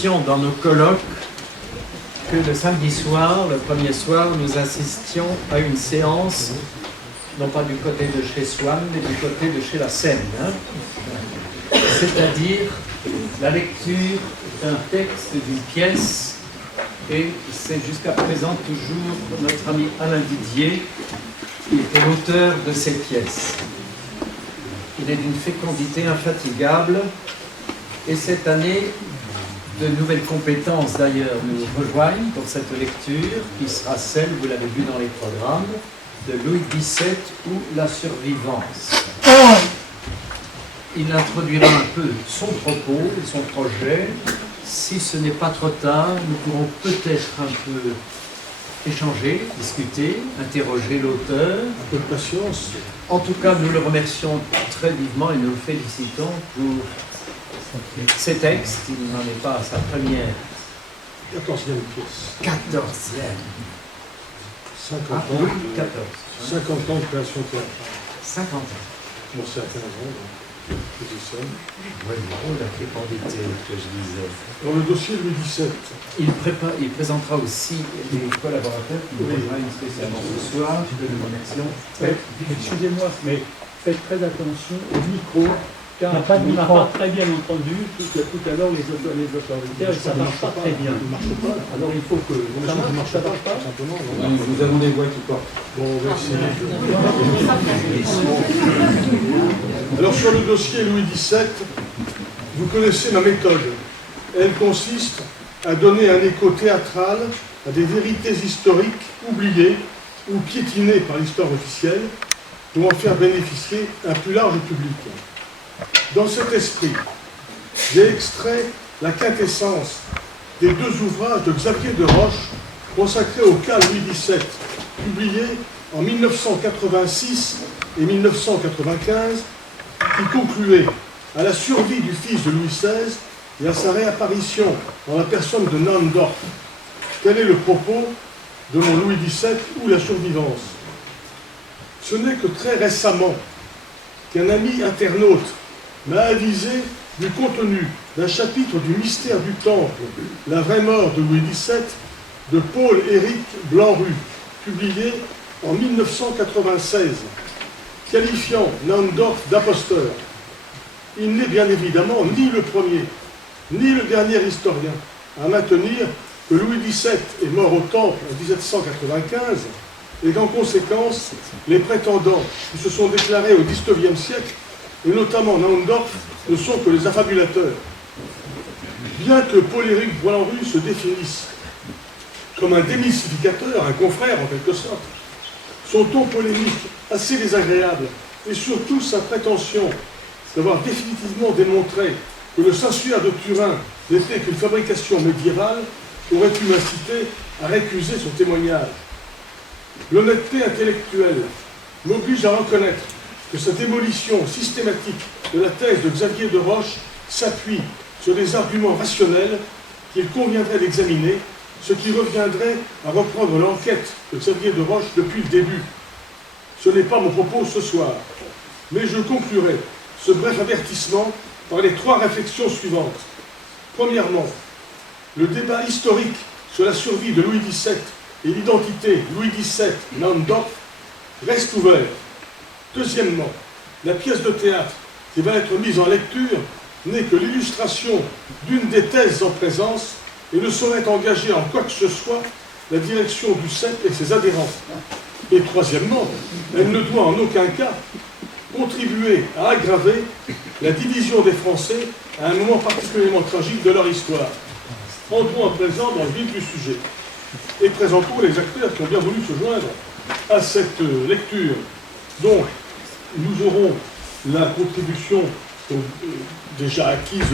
tradition dans nos colloques que le samedi soir, le premier soir, nous assistions à une séance, non pas du côté de chez Swann, mais du côté de chez la Seine. C'est-à-dire la lecture d'un texte, d'une pièce, et c'est jusqu'à présent toujours notre ami Alain Didier qui était l'auteur de ces pièces. Il est d'une fécondité infatigable, et cette année, de nouvelles compétences d'ailleurs nous rejoignent pour cette lecture qui sera celle, vous l'avez vu dans les programmes, de Louis XVII ou La Survivance. Il introduira un peu son propos et son projet. Si ce n'est pas trop tard, nous pourrons peut-être un peu échanger, discuter, interroger l'auteur. Un peu de patience. En tout cas, nous le remercions très vivement et nous le félicitons pour ces textes. Il n'en est pas à sa première. 14e pièce. 14e. 50 ans. Oui, 14. 50 ans de création théâtrale. 50 ans. Bon, c'est à 15 ans, donc, que j'y suis. Oui, la fécondité que je disais. Dans le dossier Louis XVII. Il présentera aussi les collaborateurs qui nous rejoignent spécialement ce soir. Je le remercions. Excusez-moi, mais faites très attention au micro, car on n'a pas très bien entendu tout à l'heure les autoritaires, et ça ne marche pas très bien. Alors il faut que ça marche, pas Simplement, Nous avons des voix qui portent. bon, on va essayer. Alors, sur le dossier Louis XVII, vous connaissez ma méthode. Elle consiste à donner un écho théâtral à des vérités historiques oubliées ou piétinées par l'histoire officielle pour en faire bénéficier un plus large public. Dans cet esprit, j'ai extrait la quintessence des deux ouvrages de Xavier de Roche consacrés au cas Louis XVII, publiés en 1986 et 1995, qui concluaient à la survie du fils de Louis XVI et à sa réapparition dans la personne de Naundorf. Tel est le propos de mon Louis XVII ou la survivance. Ce n'est que très récemment qu'un ami internaute m'a avisé du contenu d'un chapitre du Mystère du Temple, la vraie mort de Louis XVII, de Paul-Éric Blanru, publié en 1996, qualifiant Naundorf d'imposteur. Il n'est bien évidemment ni le premier, ni le dernier historien à maintenir que Louis XVII est mort au Temple en 1795 et qu'en conséquence, les prétendants qui se sont déclarés au XIXe siècle, et notamment Naundorf, ne sont que les affabulateurs. Bien que Paul-Éric Blanru se définisse comme un démystificateur, un confrère en quelque sorte, son ton polémique assez désagréable et surtout sa prétention d'avoir définitivement démontré que le Saint-Suaire de Turin n'était qu'une fabrication médiévale aurait pu m'inciter à récuser son témoignage. L'honnêteté intellectuelle m'oblige à reconnaître que sa démolition systématique de la thèse de Xavier de Roche s'appuie sur des arguments rationnels qu'il conviendrait d'examiner, ce qui reviendrait à reprendre l'enquête de Xavier de Roche depuis le début. Ce n'est pas mon propos ce soir, mais je conclurai ce bref avertissement par les trois réflexions suivantes. Premièrement, le débat historique sur la survie de Louis XVII et l'identité Louis XVII-Naundorf reste ouvert. Deuxièmement, la pièce de théâtre qui va être mise en lecture n'est que l'illustration d'une des thèses en présence et ne saurait engager en quoi que ce soit la direction du CEP et ses adhérents. Et troisièmement, elle ne doit en aucun cas contribuer à aggraver la division des Français à un moment particulièrement tragique de leur histoire. Entrons à présent dans le vif du sujet et présentons les acteurs qui ont bien voulu se joindre à cette lecture. Donc, nous aurons la contribution déjà acquise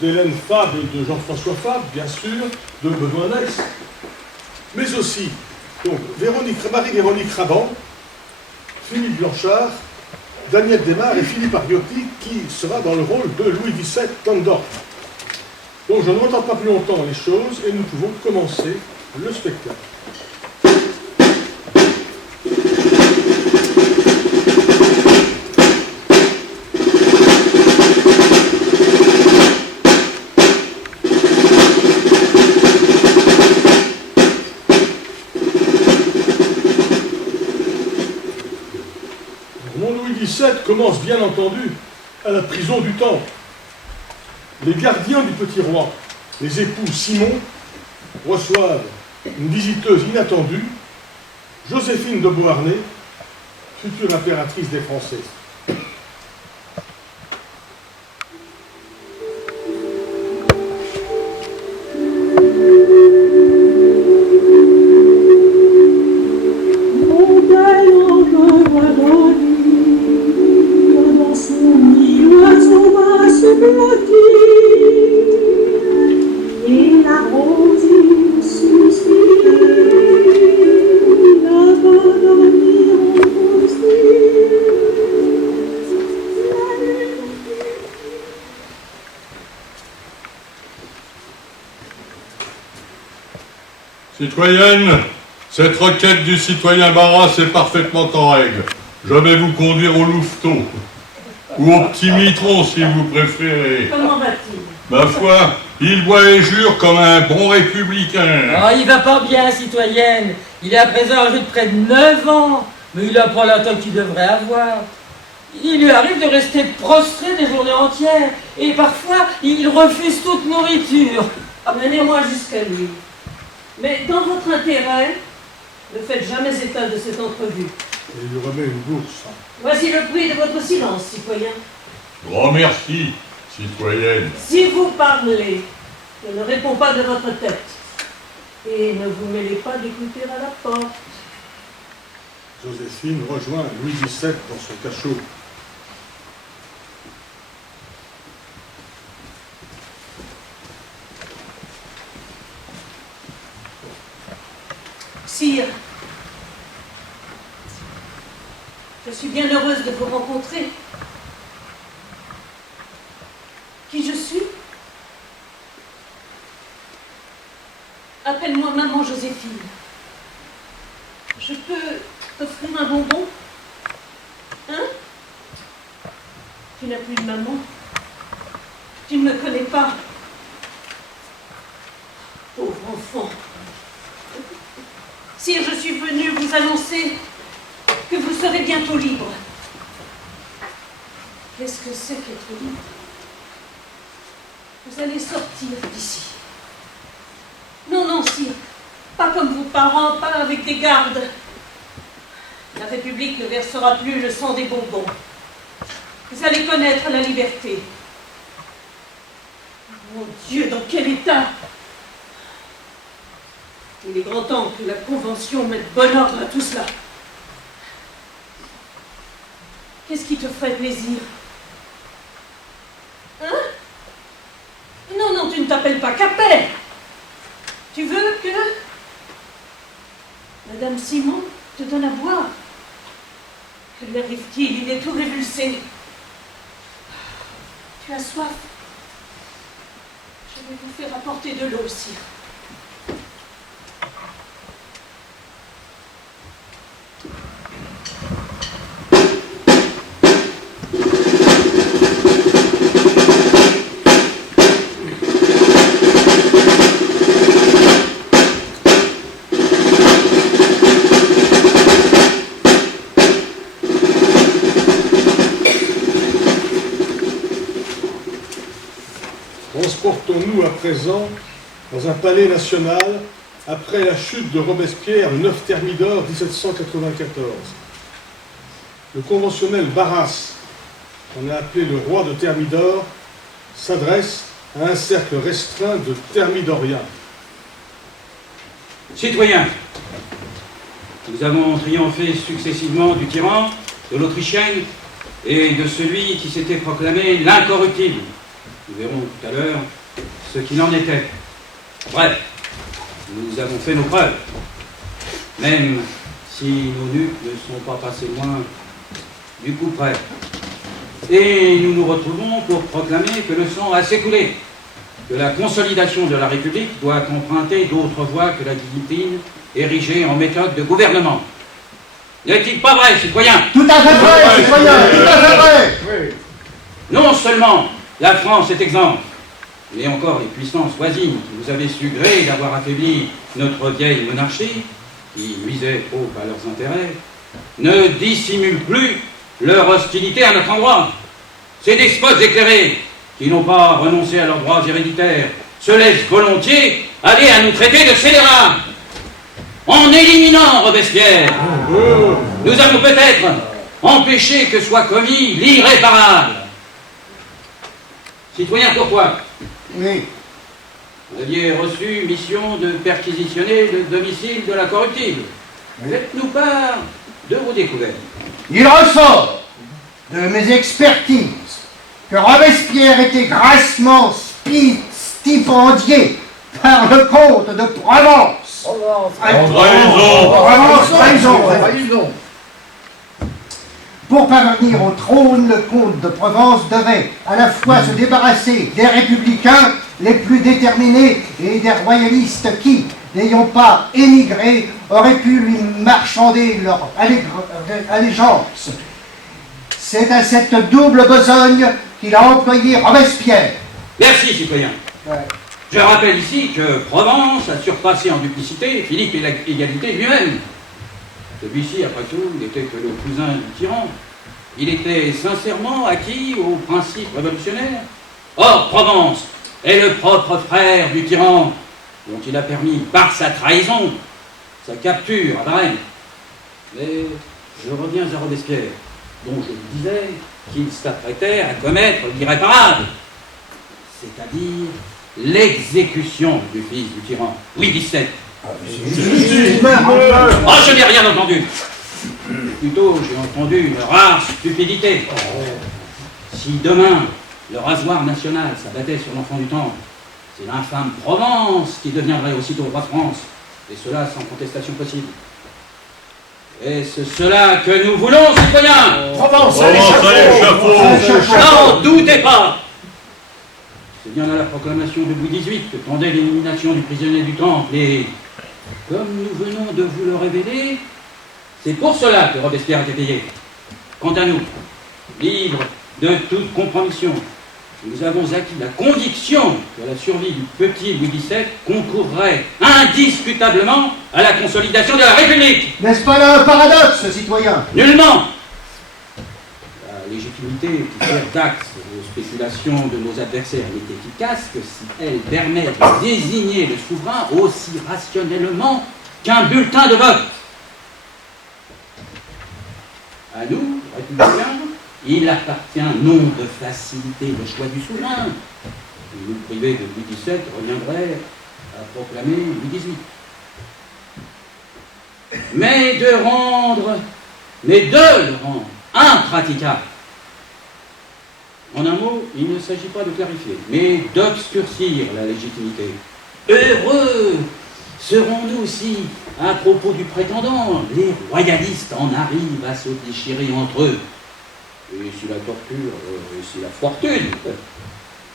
d'Hélène Fabre et de Jean-François Fabre, bien sûr, de Benoît Neix, mais aussi donc, Marie-Véronique Raban, Philippe Blanchard, Daniel Desmar et Philippe Ariotti, qui sera dans le rôle de Louis XVII Naundorf. Donc je ne retente pas plus longtemps les choses et nous pouvons commencer le spectacle. XVII commence bien entendu à la prison du Temple. Les gardiens du petit roi, les époux Simon, reçoivent une visiteuse inattendue, Joséphine de Beauharnais, future impératrice des Français. Citoyenne, cette requête du citoyen Barras est parfaitement en règle. Je vais vous conduire au louveteau. Ou au petit mitron, si vous préférez. Comment va-t-il? Ma foi, il boit et jure comme un bon républicain. Oh, il va pas bien, citoyenne. Il est à présent âgé de près de 9 ans. Mais il a pas la taille qu'il devrait avoir. Il lui arrive de rester prostré des journées entières. Et parfois, il refuse toute nourriture. Amenez-moi jusqu'à lui. Mais dans votre intérêt, ne faites jamais état de cette entrevue. Et il lui remet une bourse. Voici le prix de votre silence, citoyen. Grand merci, citoyenne. Si vous parlez, je ne réponds pas de votre tête. Et ne vous mêlez pas d'écouter à la porte. Joséphine rejoint Louis XVII dans son cachot. Sire, je suis bien heureuse de vous rencontrer. Qui je suis? Appelle-moi maman Joséphine. Je peux t'offrir un bonbon? Hein? Tu n'as plus de maman. Tu ne me connais pas. Pauvre enfant. Sire, je suis venue vous annoncer que vous serez bientôt libre. Qu'est-ce que c'est qu'être libre? Vous allez sortir d'ici. Non, non, sire. Pas comme vos parents, pas avec des gardes. La République ne versera plus le sang des Bourbons. Vous allez connaître la liberté. Mon Dieu, dans quel état! Il est grand temps que la Convention mette bon ordre à tout cela. Qu'est-ce qui te ferait plaisir? Hein? Non, non, tu ne t'appelles pas Capet. Tu veux que Madame Simon te donne à boire? Que lui arrive-t-il? Il est tout révulsé. Tu as soif? Je vais vous faire apporter de l'eau, sire. Transportons-nous à présent dans un palais national après la chute de Robespierre le 9 Thermidor 1794. Le conventionnel Barras, qu'on a appelé le roi de Thermidor, s'adresse à un cercle restreint de Thermidoriens. Citoyens, nous avons triomphé successivement du tyran, de l'Autrichienne et de celui qui s'était proclamé l'incorruptible. Nous verrons tout à l'heure ce qu'il en était. Bref, nous avons fait nos preuves, même si nos nuques ne sont pas passées loin du coup près. Et nous nous retrouvons pour proclamer que le sang a s'écoulé, que la consolidation de la République doit emprunter d'autres voies que la guillotine érigée en méthode de gouvernement. N'est-il pas vrai, citoyens? Tout à fait vrai, citoyen, tout à fait vrai. Oui. Non seulement la France est exempte, mais encore les puissances voisines qui vous avez su gré d'avoir affaibli notre vieille monarchie, qui nuisait trop à leurs intérêts, ne dissimulent plus leur hostilité à notre endroit. Ces despotes éclairés, qui n'ont pas renoncé à leurs droits héréditaires, se laissent volontiers aller à nous traiter de scélérats. En éliminant Robespierre, nous avons peut-être empêché que soit commis l'irréparable. Citoyen Courtois, Oui. vous aviez reçu mission de perquisitionner le domicile de la corruptible. Faites-nous part de vos découvertes. Il ressort de mes expertises que Robespierre était grassement stipendié par le comte de Provence. Trahison. Pour parvenir au trône, le comte de Provence devait à la fois se débarrasser des républicains les plus déterminés et des royalistes qui, n'ayant pas émigré, auraient pu lui marchander leur allégeance. C'est à cette double besogne qu'il a employé Robespierre. Merci, citoyen. Ouais. Je rappelle ici que Provence a surpassé en duplicité Philippe et l'égalité lui-même. Celui-ci, après tout, n'était que le cousin du tyran. Il était sincèrement acquis aux principes révolutionnaires. Or, Provence est le propre frère du tyran, dont il a permis, par sa trahison, sa capture à Varennes. Mais je reviens à Robespierre, dont je vous disais qu'il s'apprêtait à commettre l'irréparable, c'est-à-dire l'exécution du fils du tyran, Louis XVII. Oh, je n'ai rien entendu. Plutôt, j'ai entendu une rare stupidité. Si demain, le rasoir national s'abattait sur l'enfant du temple, c'est l'infâme Provence qui deviendrait aussitôt roi de France, et cela sans contestation possible. Est-ce cela que nous voulons, citoyens? Provence à l'échafaud. N'en doutez pas. C'est bien à la proclamation de Louis XVIII que tendait l'élimination du prisonnier du Temple, et comme nous venons de vous le révéler, c'est pour cela que Robespierre a été payé. Quant à nous, libres de toute compromission, nous avons acquis la conviction que la survie du petit Louis XVII concourrait indiscutablement à la consolidation de la République. N'est-ce pas là un paradoxe, citoyen? Nullement. La légitimité qui sert d'axe aux spéculations de nos adversaires n'est efficace que si elle permet de désigner le souverain aussi rationnellement qu'un bulletin de vote. À nous, républicains, il appartient non de faciliter le choix du souverain. Nous priver de Louis XVII reviendrait à proclamer Louis XVIII. Mais de le rendre impraticable. En un mot, il ne s'agit pas de clarifier, mais d'obscurcir la légitimité. Heureux serons-nous si, à propos du prétendant, les royalistes en arrivent à se déchirer entre eux. Et si la torture, et si la fortune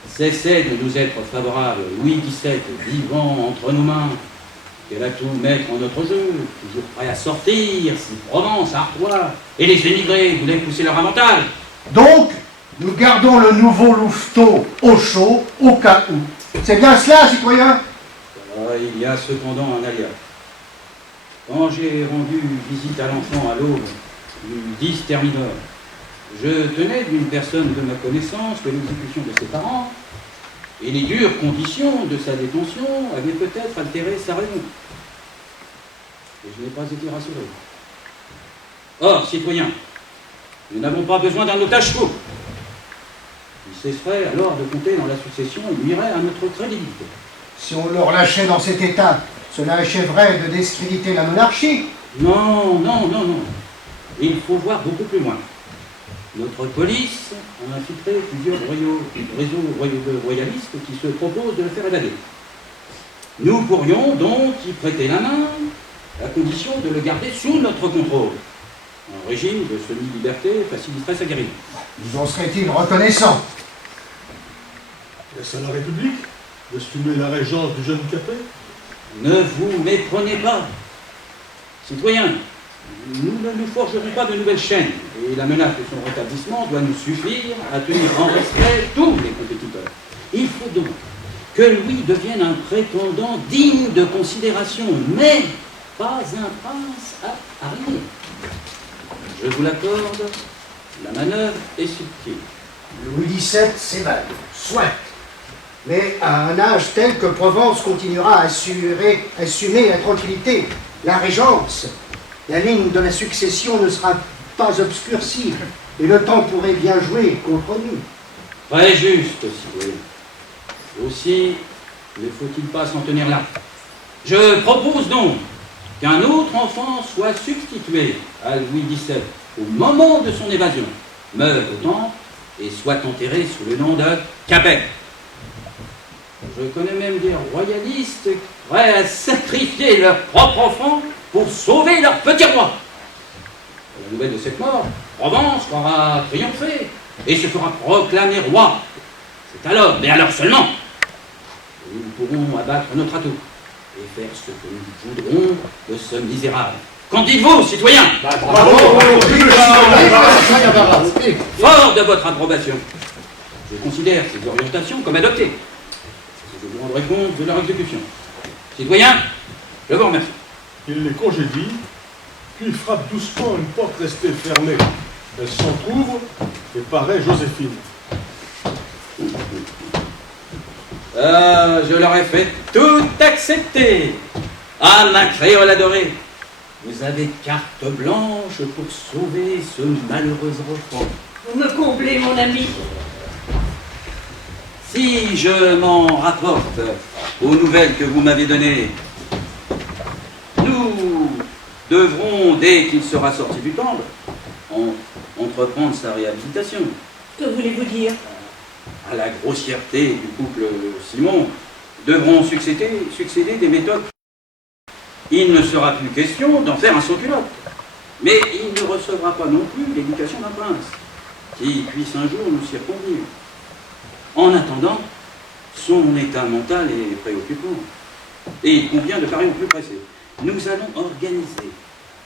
cessait de nous être favorable, Louis XVII vivant entre nos mains, qu'elle a tout mettre en notre jeu, toujours prêt à sortir, si Provence, Artois et les émigrés voulaient pousser leur avantage. Donc, nous gardons le nouveau louveteau au chaud, au cas où. C'est bien cela, citoyen? Il y a cependant un alias. Quand j'ai rendu visite à l'enfant à l'aube du 10 Thermidor, je tenais d'une personne de ma connaissance que l'exécution de ses parents et les dures conditions de sa détention avaient peut-être altéré sa raison. Et je n'ai pas été rassuré. Or, citoyens, nous n'avons pas besoin d'un otage faux. Il cesserait alors de compter dans la succession et nuirait à notre crédibilité. Si on le relâchait dans cet état, cela achèverait de discréditer la monarchie. Non. Il faut voir beaucoup plus loin. Notre police a infiltré plusieurs réseaux royalistes qui se proposent de le faire évader. Nous pourrions donc y prêter la main, à condition de le garder sous notre contrôle. Un régime de semi-liberté faciliterait sa guérison. Nous en serait-il reconnaissant? Est-ce à la République d'assumer la régence du jeune Capet? Ne vous méprenez pas. Citoyens, nous ne nous forgerons pas de nouvelles chaînes, et la menace de son rétablissement doit nous suffire à tenir en respect tous les compétiteurs. Il faut donc que Louis devienne un prétendant digne de considération, mais pas un prince à arriver. Je vous l'accorde, La manœuvre est subtile. Louis XVII s'évade, soit. Mais à un âge tel que Provence continuera à assumer la tranquillité, la régence, la ligne de la succession ne sera pas obscurcie, et le temps pourrait bien jouer contre nous. Très juste, citoyen. Aussi, ne faut-il pas s'en tenir là? Je propose donc qu'un autre enfant soit substitué à Louis XVII au moment de son évasion, meure au temple et soit enterré sous le nom de Capet. Je connais même des royalistes prêts à sacrifier leur propre enfant pour sauver leur petit roi. À la nouvelle de cette mort, Provence aura triomphé et se fera proclamer roi. C'est alors, mais alors seulement, que nous pourrons abattre notre atout et faire ce que nous voudrons de ce misérable. Qu'en dites-vous, citoyens? Bravo. Fort de votre approbation, je considère ces orientations comme adoptées. Je vous rendrai compte de leur exécution. Citoyens, je vous remercie. Il les congédie, puis frappe doucement une porte restée fermée. Elle s'entrouvre et paraît Joséphine. Je leur ai fait tout accepter. Ah, ma créole adorée, vous avez carte blanche pour sauver ce malheureux enfant. Vous me comblez, mon ami. Si je m'en rapporte aux nouvelles que vous m'avez données, nous devrons, dès qu'il sera sorti du temple, entreprendre sa réhabilitation. Que voulez-vous dire? À la grossièreté du couple Simon devront succéder des méthodes. Il ne sera plus question d'en faire un sans-culotte. Mais il ne recevra pas non plus l'éducation d'un prince, qui puisse un jour nous circonvenir. En attendant, son état mental est préoccupant. Et il convient de parler au plus pressé. Nous allons organiser,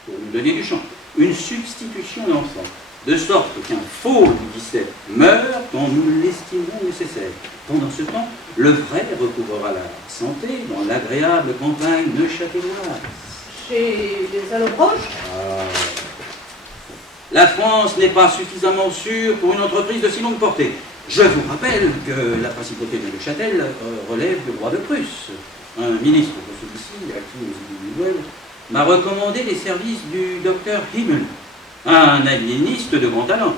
pour nous donner du champ, une substitution d'enfant, de sorte qu'un faux Louis XVII meure quand nous l'estimerons nécessaire. Pendant ce temps, le vrai recouvrera la santé dans l'agréable campagne neuchâteloise. Chez les Allobroges? La France n'est pas suffisamment sûre pour une entreprise de si longue portée. Je vous rappelle que la principauté de Neuchâtel relève du roi de Prusse. Un ministre de celui-ci, à qui nous individuels, m'a recommandé les services du docteur Himmel, un aliéniste de grand talent.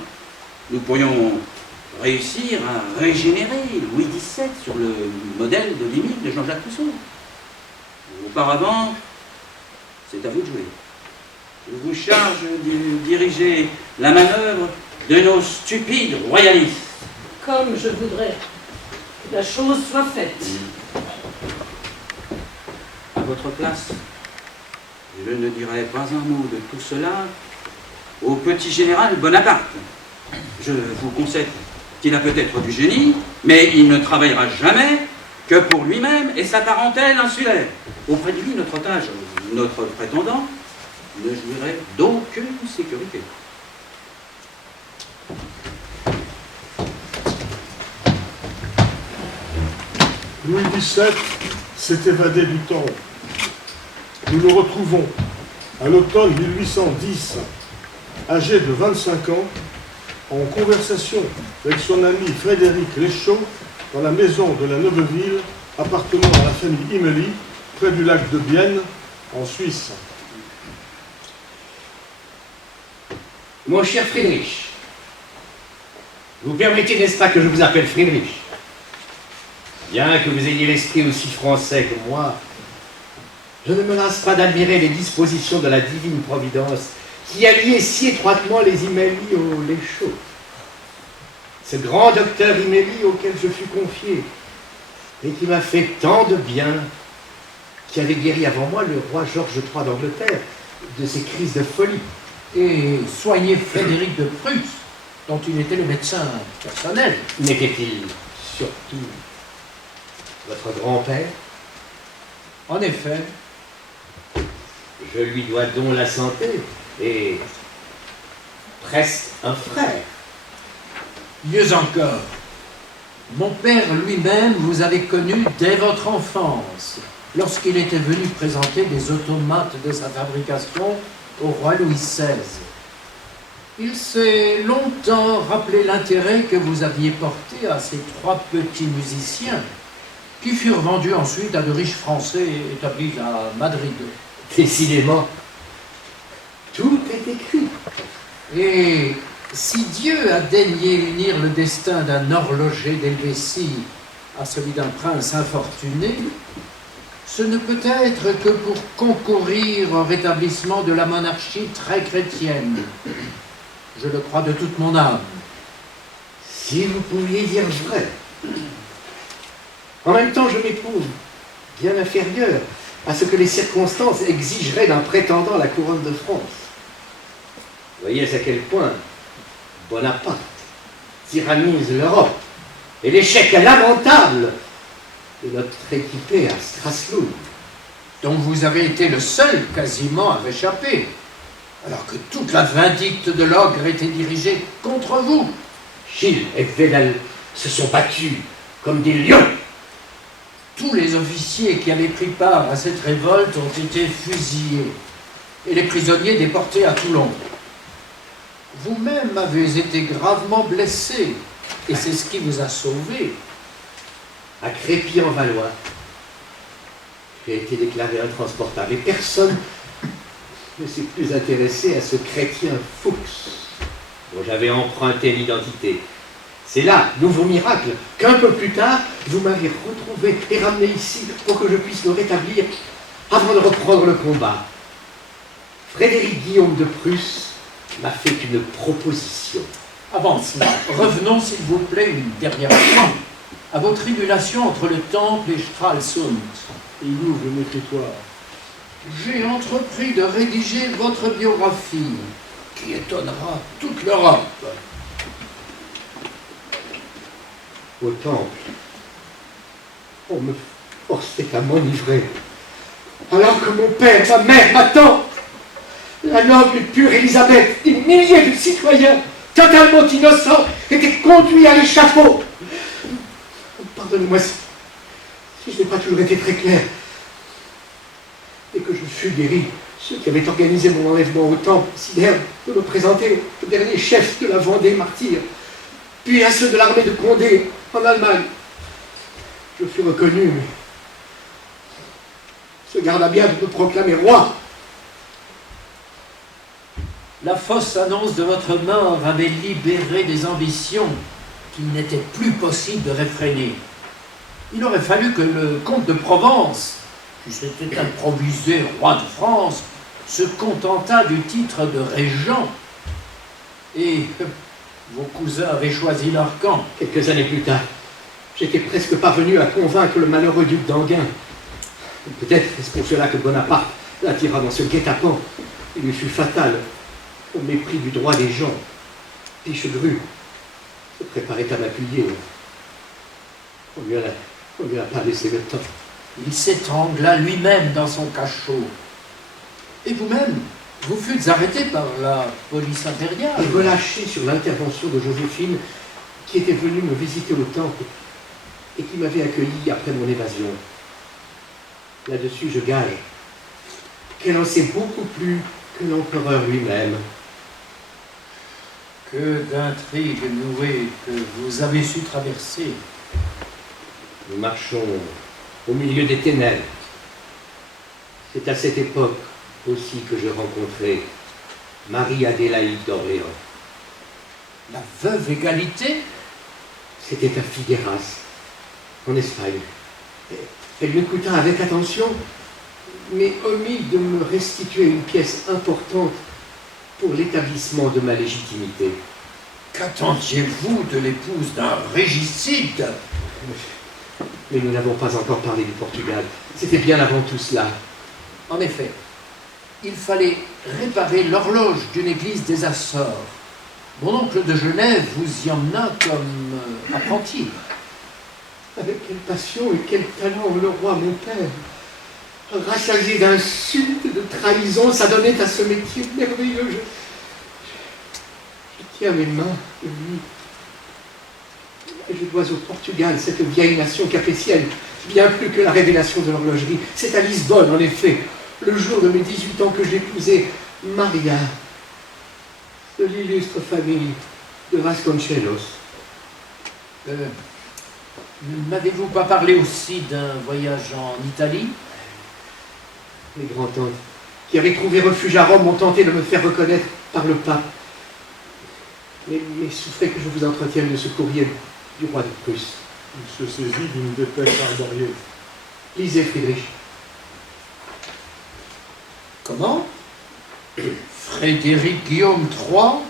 Nous pourrions réussir à régénérer Louis XVII sur le modèle de l'Émile de Jean-Jacques Rousseau. Auparavant, c'est à vous de jouer. Je vous charge de diriger la manœuvre de nos stupides royalistes. Comme je voudrais que la chose soit faite. À votre place, je ne dirai pas un mot de tout cela au petit général Bonaparte. Je vous concède qu'il a peut-être du génie, mais il ne travaillera jamais que pour lui-même et sa parentèle insulaire. Auprès de lui, notre otage, notre prétendant, ne jouirait d'aucune sécurité. Louis XVII s'est évadé du temple. Nous le retrouvons à l'automne 1810, âgé de 25 ans, en conversation avec son ami Frédéric Lechaud dans la maison de la Neuveville, appartenant à la famille Imeli, près du lac de Bienne, en Suisse. Mon cher Friedrich, vous permettez, n'est-ce pas, que je vous appelle Friedrich? Bien que vous ayez l'esprit aussi français que moi, je ne me lasse pas d'admirer les dispositions de la divine Providence qui a lié si étroitement les Imeli aux Lechaud. Ce grand docteur Imeli auquel je fus confié et qui m'a fait tant de bien, qui avait guéri avant moi le roi Georges III d'Angleterre de ses crises de folie. Et soigné Frédéric de Prusse, dont il était le médecin personnel. N'était-il surtout votre grand-père? En effet. Je lui dois donc la santé et presque un frère. Mieux encore, mon père lui-même vous avait connu dès votre enfance, lorsqu'il était venu présenter des automates de sa fabrication au roi Louis XVI. Il s'est longtemps rappelé l'intérêt que vous aviez porté à ces 3 petits musiciens qui furent vendus ensuite à de riches Français établis à Madrid. Décidément, tout est écrit. Et si Dieu a daigné unir le destin d'un horloger d'Helvétie à celui d'un prince infortuné, ce ne peut être que pour concourir au rétablissement de la monarchie très chrétienne. Je le crois de toute mon âme. Si vous pouviez dire vrai. En même temps, je m'éprouve bien inférieur à ce que les circonstances exigeraient d'un prétendant à la couronne de France. Voyez à quel point Bonaparte tyrannise l'Europe et l'échec lamentable de notre équipée à Strasbourg. Dont vous avez été le seul quasiment à réchapper, alors que toute la vindicte de l'ogre était dirigée contre vous. Gilles et Védal se sont battus comme des lions. Tous les officiers qui avaient pris part à cette révolte ont été fusillés et les prisonniers déportés à Toulon. Vous-même avez été gravement blessé et c'est ce qui vous a sauvé. À Crépy-en-Valois, j'ai été déclaré intransportable et personne ne s'est plus intéressé à ce chrétien Fuchs dont j'avais emprunté l'identité. C'est là, nouveau miracle, qu'un peu plus tard, vous m'avez retrouvé et ramené ici pour que je puisse me rétablir avant de reprendre le combat. Frédéric Guillaume de Prusse m'a fait une proposition. Avant cela, revenons s'il vous plaît une dernière fois à vos tribulations entre le Temple et Stralsund. Il ouvre le mététoire. J'ai entrepris de rédiger votre biographie, qui étonnera toute l'Europe. Au Temple, on me forçait à m'enivrer, alors que mon père, ma mère, ma tante, la noble et pure Élisabeth, des milliers de citoyens totalement innocents étaient conduits à l'échafaud. Pardonnez-moi si je n'ai pas toujours été très clair. Dès que je fus guéri, ceux qui avaient organisé mon enlèvement au Temple décidèrent de me présenter au dernier chef de la Vendée martyre, puis à ceux de l'armée de Condé en Allemagne. Je fus reconnu, mais se garda bien de me proclamer roi. La fausse annonce de votre mort avait libéré des ambitions qu'il n'était plus possible de réfréner. Il aurait fallu que le comte de Provence, qui s'était improvisé roi de France, se contentât du titre de régent. Et vos cousins avaient choisi leur camp. Quelques années plus tard, j'étais presque parvenu à convaincre le malheureux duc d'Enghien. Peut-être est-ce pour cela que Bonaparte l'attira dans ce guet-apens. Il lui fut fatal, au mépris du droit des gens. Pichegru se préparait à m'appuyer. On lui a pas laissé le temps. Il s'étrangla lui-même dans son cachot. Et vous-même, vous fûtes arrêté par la police impériale. Et relâché sur l'intervention de Joséphine, qui était venue me visiter au Temple et qui m'avait accueilli après mon évasion. Là-dessus, je gage qu'elle en sait beaucoup plus que l'empereur lui-même. Que d'intrigues nouées que vous avez su traverser. Nous marchons au milieu des ténèbres. C'est à cette époque aussi que je rencontrai Marie-Adélaïde d'Orléans. La veuve Égalité? C'était à Figueras, en Espagne. Elle m'écouta avec attention, mais omit de me restituer une pièce importante pour l'établissement de ma légitimité. Qu'attendiez-vous de l'épouse d'un régicide? Mais nous n'avons pas encore parlé du Portugal. C'était bien avant tout cela. En effet, il fallait réparer l'horloge d'une église des Açores. Mon oncle de Genève vous y emmena comme apprenti. Avec quelle passion et quel talent le roi, mon père, rassasié d'insultes et de trahisons, s'adonnait à ce métier merveilleux. Je tiens mes mains de lui. Et je dois au Portugal, cette vieille nation capétienne, bien plus que la révélation de l'horlogerie. C'est à Lisbonne, en effet, le jour de mes 18 ans que j'épousai Maria. de l'illustre famille de Vasconcelos. Ne m'avez-vous pas parlé aussi d'un voyage en Italie? Mes grands-tantes, qui avaient trouvé refuge à Rome, ont tenté de me faire reconnaître par le pape. Mais souffrez que je vous entretienne de ce courrier du roi de Prusse. Il se saisit d'une dépêche arborieuse. Lisez, Friedrich. Comment? Frédéric Guillaume III,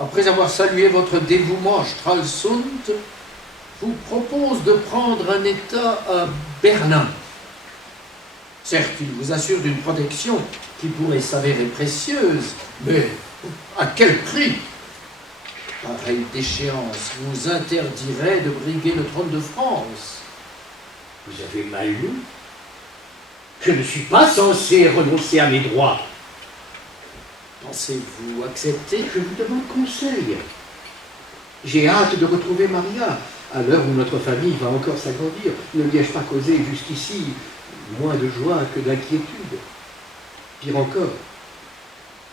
après avoir salué votre dévouement à Stralsund, vous propose de prendre un état à Berlin. Certes, il vous assure d'une protection qui pourrait s'avérer précieuse, mais à quel prix? Pareille déchéance vous interdirait de briguer le trône de France. Vous avez mal lu. Je ne suis pas censé renoncer à mes droits. Pensez-vous accepter? Je vous demande conseil. J'ai hâte de retrouver Maria, à l'heure où notre famille va encore s'agrandir. Ne lui ai-je pas causé jusqu'ici moins de joie que d'inquiétude? Pire encore,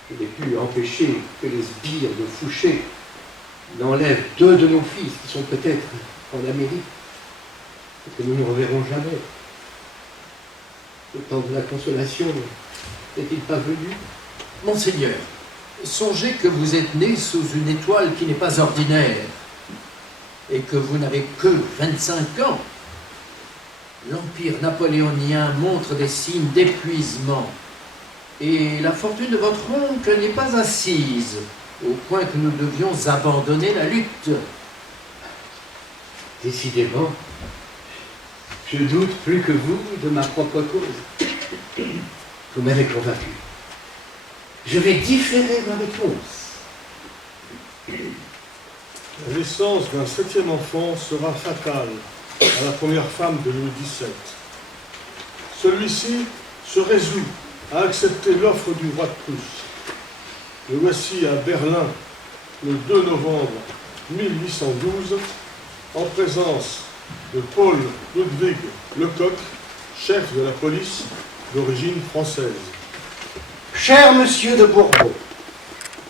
je n'ai pu empêcher que les sbires de Fouché n'enlèvent 2 de nos fils qui sont peut-être en Amérique et que nous ne reverrons jamais. Le temps de la consolation n'est-il pas venu? Monseigneur, songez que vous êtes né sous une étoile qui n'est pas ordinaire et que vous n'avez que 25 ans. L'Empire napoléonien montre des signes d'épuisement et la fortune de votre oncle n'est pas assise au point que nous devions abandonner la lutte. Décidément, je doute plus que vous de ma propre cause. Vous m'avez convaincu. Je vais différer ma réponse. La naissance d'un 7e enfant sera fatale à la première femme de Louis XVII. Celui-ci se résout à accepter l'offre du roi de Prusse. Le voici à Berlin le 2 novembre 1812 en présence de Paul Ludwig Lecoq, chef de la police d'origine française. Cher monsieur de Bourbon,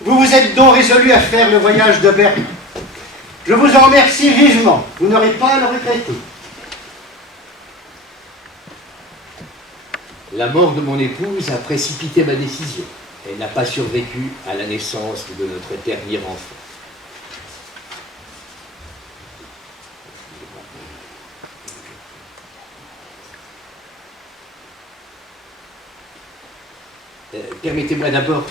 vous vous êtes donc résolu à faire le voyage de Berlin. Je vous en remercie vivement. Vous n'aurez pas à le regretter. La mort de mon épouse a précipité ma décision. Elle n'a pas survécu à la naissance de notre dernier enfant. Permettez-moi d'abord,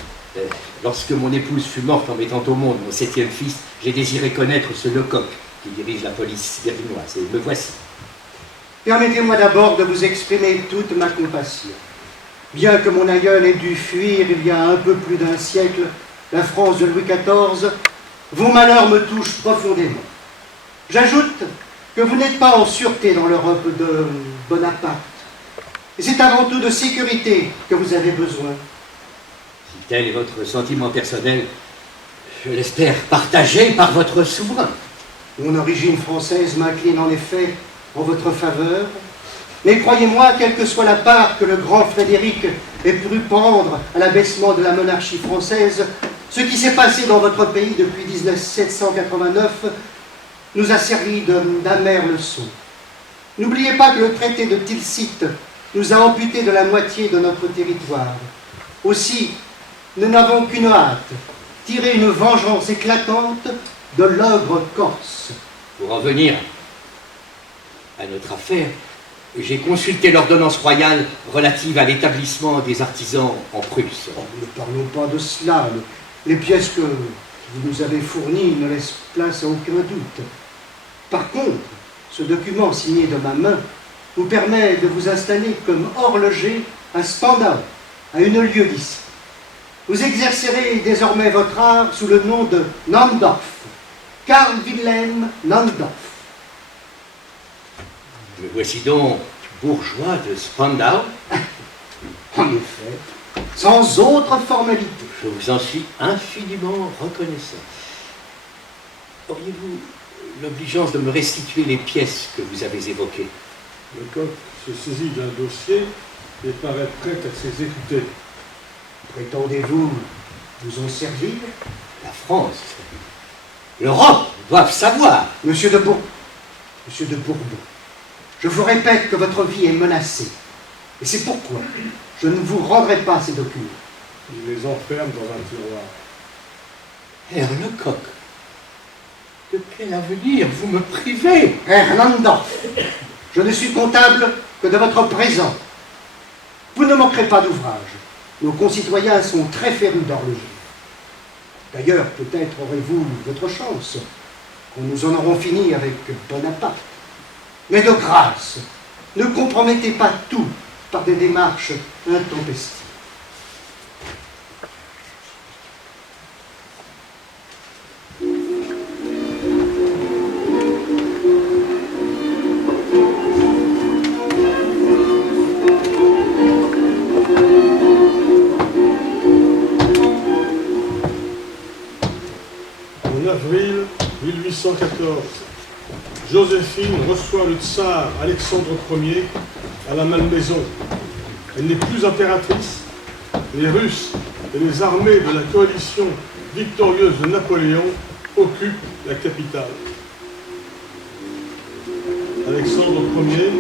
lorsque mon épouse fut morte en mettant au monde mon 7e fils, j'ai désiré connaître ce Lecoq qui dirige la police berlinoise, et me voici. Permettez-moi d'abord de vous exprimer toute ma compassion. Bien que mon aïeul ait dû fuir il y a un peu plus d'1 siècle la France de Louis XIV, vos malheurs me touchent profondément. J'ajoute que vous n'êtes pas en sûreté dans l'Europe de Bonaparte. Et c'est avant tout de sécurité que vous avez besoin. Si tel est votre sentiment personnel, je l'espère partagé par votre souverain. Mon origine française m'incline en effet en votre faveur, mais croyez-moi, quelle que soit la part que le grand Frédéric ait pu prendre à l'abaissement de la monarchie française, ce qui s'est passé dans votre pays depuis 1789 nous a servi d'amères leçons. N'oubliez pas que le traité de Tilsit nous a amputé de la moitié de notre territoire. Aussi, nous n'avons qu'une hâte, tirer une vengeance éclatante de l'ogre corse. Pour en venir à notre affaire, j'ai consulté l'ordonnance royale relative à l'établissement des artisans en Prusse. Oh, ne parlons pas de cela. Les pièces que vous nous avez fournies ne laissent place à aucun doute. Par contre, ce document signé de ma main vous permet de vous installer comme horloger à Spandau, à 1 lieue d'ici. Vous exercerez désormais votre art sous le nom de Nandorf, Karl Wilhelm Nandorf. Me voici donc bourgeois de Spandau. En effet, sans autre formalité. Je vous en suis infiniment reconnaissant. Auriez-vous l'obligeance de me restituer les pièces que vous avez évoquées? Lecoq se saisit d'un dossier et paraît prêt à s'exécuter. Prétendez-vous vous en servir? La France, l'Europe doivent savoir. Monsieur de Bourbon, je vous répète que votre vie est menacée. Et c'est pourquoi je ne vous rendrai pas ces documents. Il les enferme dans un tiroir. Herr Lecoq, de quel avenir vous me privez? Hernandorf, je ne suis comptable que de votre présent. Vous ne manquerez pas d'ouvrage. Nos concitoyens sont très férus d'horlogerie. D'ailleurs, peut-être aurez-vous votre chance, quand nous en aurons fini avec Bonaparte. Mais de grâce, ne compromettez pas tout par des démarches intempestives. En avril 1814, Joséphine reçoit le tsar Alexandre Ier à la Malmaison. Elle n'est plus impératrice. Les Russes et les armées de la coalition victorieuse de Napoléon occupent la capitale. Alexandre Ier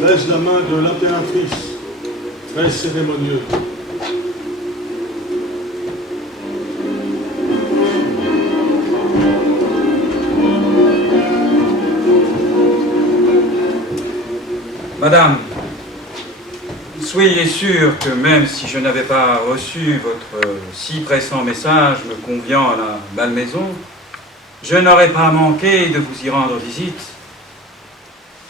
baise la main de l'impératrice, très cérémonieuse. Madame, soyez sûre que même si je n'avais pas reçu votre si pressant message me conviant à la Malmaison, je n'aurais pas manqué de vous y rendre visite.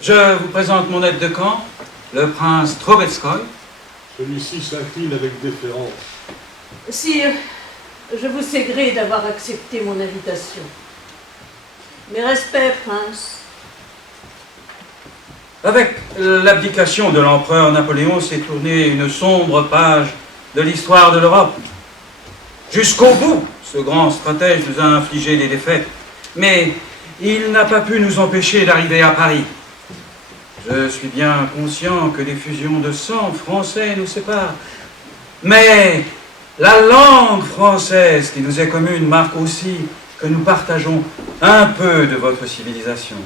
Je vous présente mon aide de camp, le prince Trubetskoy. Celui-ci s'incline avec déférence. Sire, je vous sais gré d'avoir accepté mon invitation. Mes respects, prince. Avec l'abdication de l'empereur Napoléon s'est tournée une sombre page de l'histoire de l'Europe. Jusqu'au bout, ce grand stratège nous a infligé des défaites, mais il n'a pas pu nous empêcher d'arriver à Paris. Je suis bien conscient que des fusions de sang français nous séparent, mais la langue française qui nous est commune marque aussi que nous partageons un peu de votre civilisation.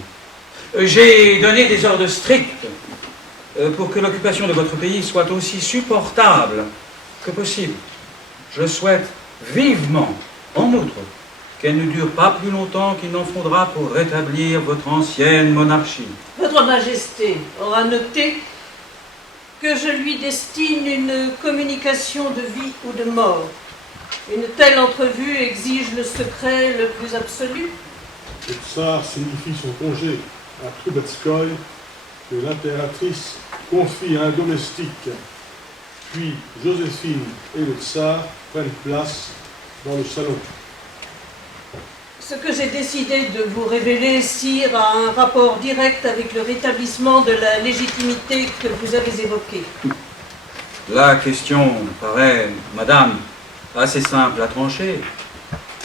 J'ai donné des ordres stricts pour que l'occupation de votre pays soit aussi supportable que possible. Je souhaite vivement, en outre, qu'elle ne dure pas plus longtemps qu'il n'en faudra pour rétablir votre ancienne monarchie. Votre Majesté aura noté que je lui destine une communication de vie ou de mort. Une telle entrevue exige le secret le plus absolu. Le tsar signifie son congé à Trubetskoy que l'impératrice confie à un domestique. Puis Joséphine et le tsar prennent place dans le salon. Ce que j'ai décidé de vous révéler, sire, a un rapport direct avec le rétablissement de la légitimité que vous avez évoquée. La question paraît, madame, assez simple à trancher.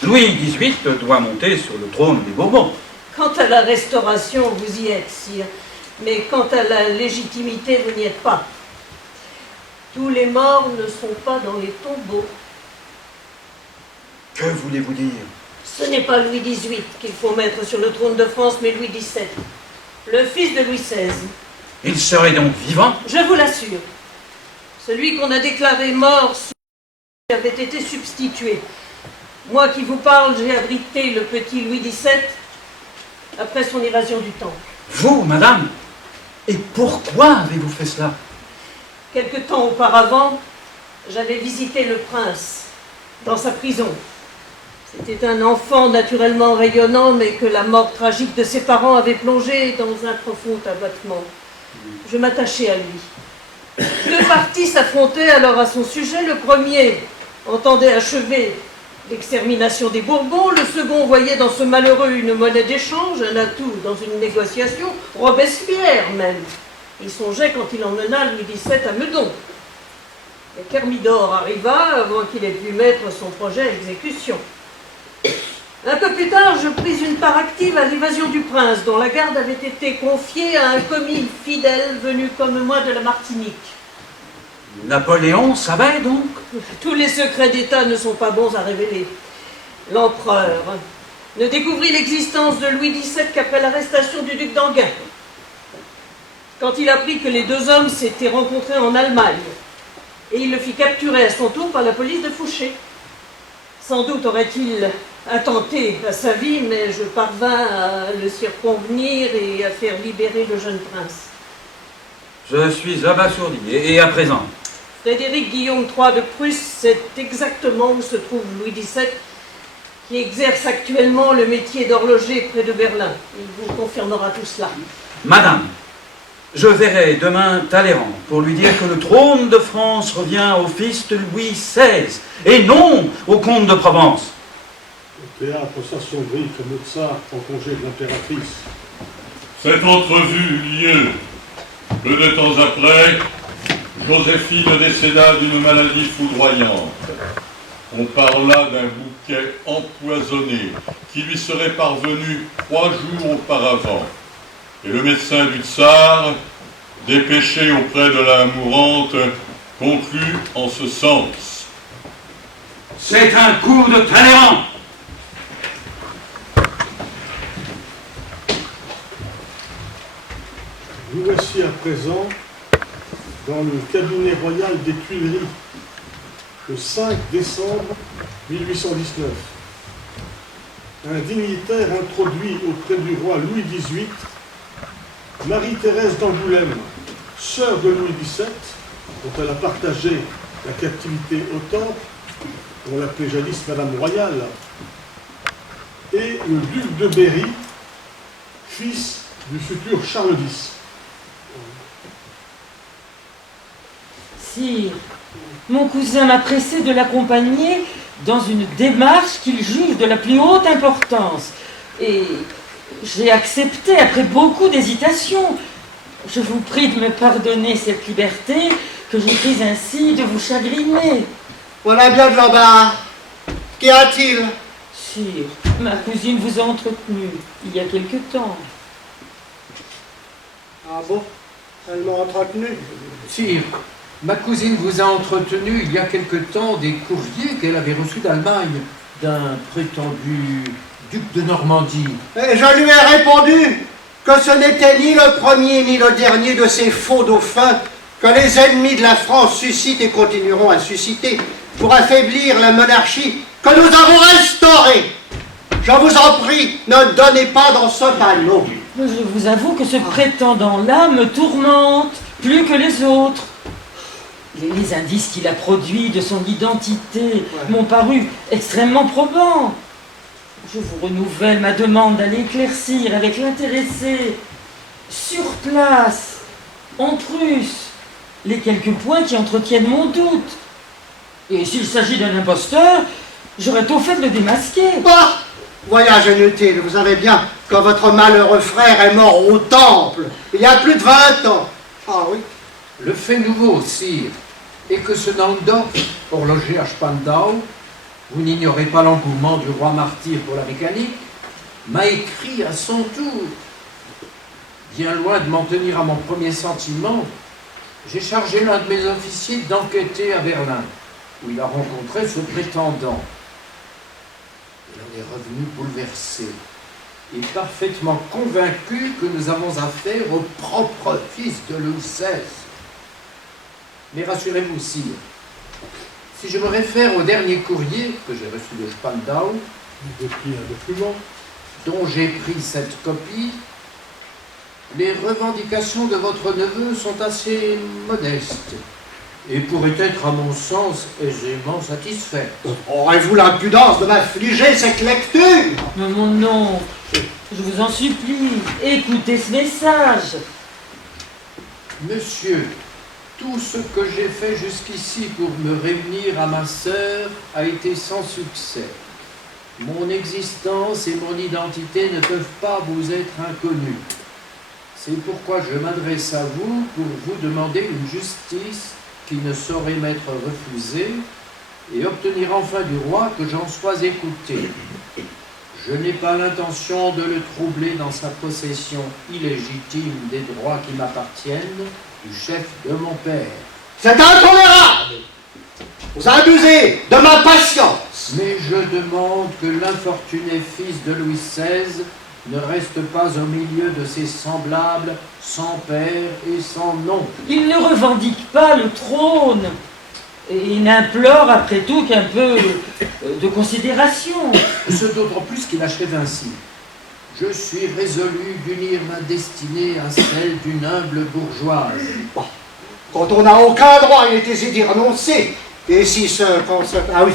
Louis XVIII doit monter sur le trône des Bourbons. Quant à la restauration, vous y êtes, sire. Mais quant à la légitimité, vous n'y êtes pas. Tous les morts ne sont pas dans les tombeaux. Que voulez-vous dire? Ce n'est pas Louis XVIII qu'il faut mettre sur le trône de France, mais Louis XVII, le fils de Louis XVI. Il serait donc vivant? Je vous l'assure. Celui qu'on a déclaré mort avait été substitué. Moi qui vous parle, j'ai abrité le petit Louis XVII après son évasion du Temple. Vous, madame? Et pourquoi avez-vous fait cela? Quelque temps auparavant, j'avais visité le prince dans sa prison. C'était un enfant naturellement rayonnant, mais que la mort tragique de ses parents avait plongé dans un profond abattement. Je m'attachais à lui. Deux partis s'affrontaient alors à son sujet. Le premier entendait achever l'extermination des Bourbons, le second voyait dans ce malheureux une monnaie d'échange, un atout dans une négociation, Robespierre même. Il songeait quand il emmena Louis XVII à Meudon. Mais Thermidor arriva avant qu'il ait pu mettre son projet à exécution. Un peu plus tard, je pris une part active à l'évasion du prince, dont la garde avait été confiée à un commis fidèle venu comme moi de la Martinique. Napoléon savait donc? Tous les secrets d'État ne sont pas bons à révéler. L'empereur ne découvrit l'existence de Louis XVII qu'après l'arrestation du duc d'Enghien, quand il apprit que les deux hommes s'étaient rencontrés en Allemagne, et il le fit capturer à son tour par la police de Fouché. Sans doute aurait-il attenté à sa vie, mais je parvins à le circonvenir et à faire libérer le jeune prince. Je suis abasourdi. Et à présent? Frédéric Guillaume III de Prusse sait exactement où se trouve Louis XVII, qui exerce actuellement le métier d'horloger près de Berlin. Il vous confirmera tout cela. Madame, je verrai demain Talleyrand pour lui dire que le trône de France revient au fils de Louis XVI et non au comte de Provence. Le théâtre s'assombrit que Mozart en congé de l'impératrice. Cette entrevue eut lieu. Peu de temps après, Joséphine décéda d'une maladie foudroyante. On parla d'un bouquet empoisonné qui lui serait parvenu 3 jours auparavant. Et le médecin du tsar, dépêché auprès de la mourante, conclut en ce sens. C'est un coup de Talleyrand. Nous voici à présent dans le cabinet royal des Tuileries, le 5 décembre 1819. Un dignitaire introduit auprès du roi Louis XVIII, Marie-Thérèse d'Angoulême, sœur de Louis XVII, dont elle a partagé la captivité au Temple, on l'appelait jadis Madame Royale, et le duc de Berry, fils du futur Charles X. Sire, mon cousin m'a pressé de l'accompagner dans une démarche qu'il juge de la plus haute importance. Et j'ai accepté après beaucoup d'hésitation. Je vous prie de me pardonner cette liberté que j'ai prise ainsi de vous chagriner. Voilà bien de l'embarras. Qu'y a-t-il? Sire, ma cousine vous a entretenu il y a quelque temps. Ah bon? Elle m'a entretenu. Sire, ma cousine vous a entretenu il y a quelque temps des courriers qu'elle avait reçus d'Allemagne d'un prétendu duc de Normandie. Et je lui ai répondu que ce n'était ni le premier ni le dernier de ces faux dauphins que les ennemis de la France suscitent et continueront à susciter pour affaiblir la monarchie que nous avons restaurée. Je vous en prie, ne donnez pas dans ce panneau. Je vous avoue que ce prétendant-là me tourmente plus que les autres. Les indices qu'il a produits de son identité m'ont paru extrêmement probants. Je vous renouvelle ma demande d'aller éclaircir avec l'intéressé, sur place, en Prusse, les quelques points qui entretiennent mon doute. Et s'il s'agit d'un imposteur, j'aurais tôt fait de le démasquer. Bah, voyage inutile, vous savez bien que votre malheureux frère est mort au Temple, il y a plus de 20 ans. Ah oui. Le fait nouveau, sire, est que ce Naundorf, horloger à Spandau, vous n'ignorez pas l'engouement du roi martyr pour la mécanique, m'a écrit à son tour. Bien loin de m'en tenir à mon premier sentiment, j'ai chargé l'un de mes officiers d'enquêter à Berlin, où il a rencontré ce prétendant. Il en est revenu bouleversé et parfaitement convaincu que nous avons affaire au propre fils de Louis XVI. Mais rassurez-vous, sire, si je me réfère au dernier courrier que j'ai reçu de Spandau, Depuis un document, dont j'ai pris cette copie, les revendications de votre neveu sont assez modestes et pourraient être, à mon sens, aisément satisfaites. Aurez-vous l'impudence de m'affliger cette lecture? Mais mon oncle, je vous en supplie, écoutez ce message. Monsieur, tout ce que j'ai fait jusqu'ici pour me réunir à ma sœur a été sans succès. Mon existence et mon identité ne peuvent pas vous être inconnues. C'est pourquoi je m'adresse à vous pour vous demander une justice qui ne saurait m'être refusée et obtenir enfin du roi que j'en sois écouté. Je n'ai pas l'intention de le troubler dans sa possession illégitime des droits qui m'appartiennent du chef de mon père. C'est intolérable! Vous abusez de ma patience! grâce. Mais je demande que l'infortuné fils de Louis XVI ne reste pas au milieu de ses semblables, sans père et sans nom. Il ne revendique pas le trône. Et il n'implore après tout qu'un peu de considération. Ce d'autant plus qu'il achève ainsi. Je suis résolu d'unir ma destinée à celle d'une humble bourgeoise. Quand on n'a aucun droit, il est aisé d'y renoncer. Et si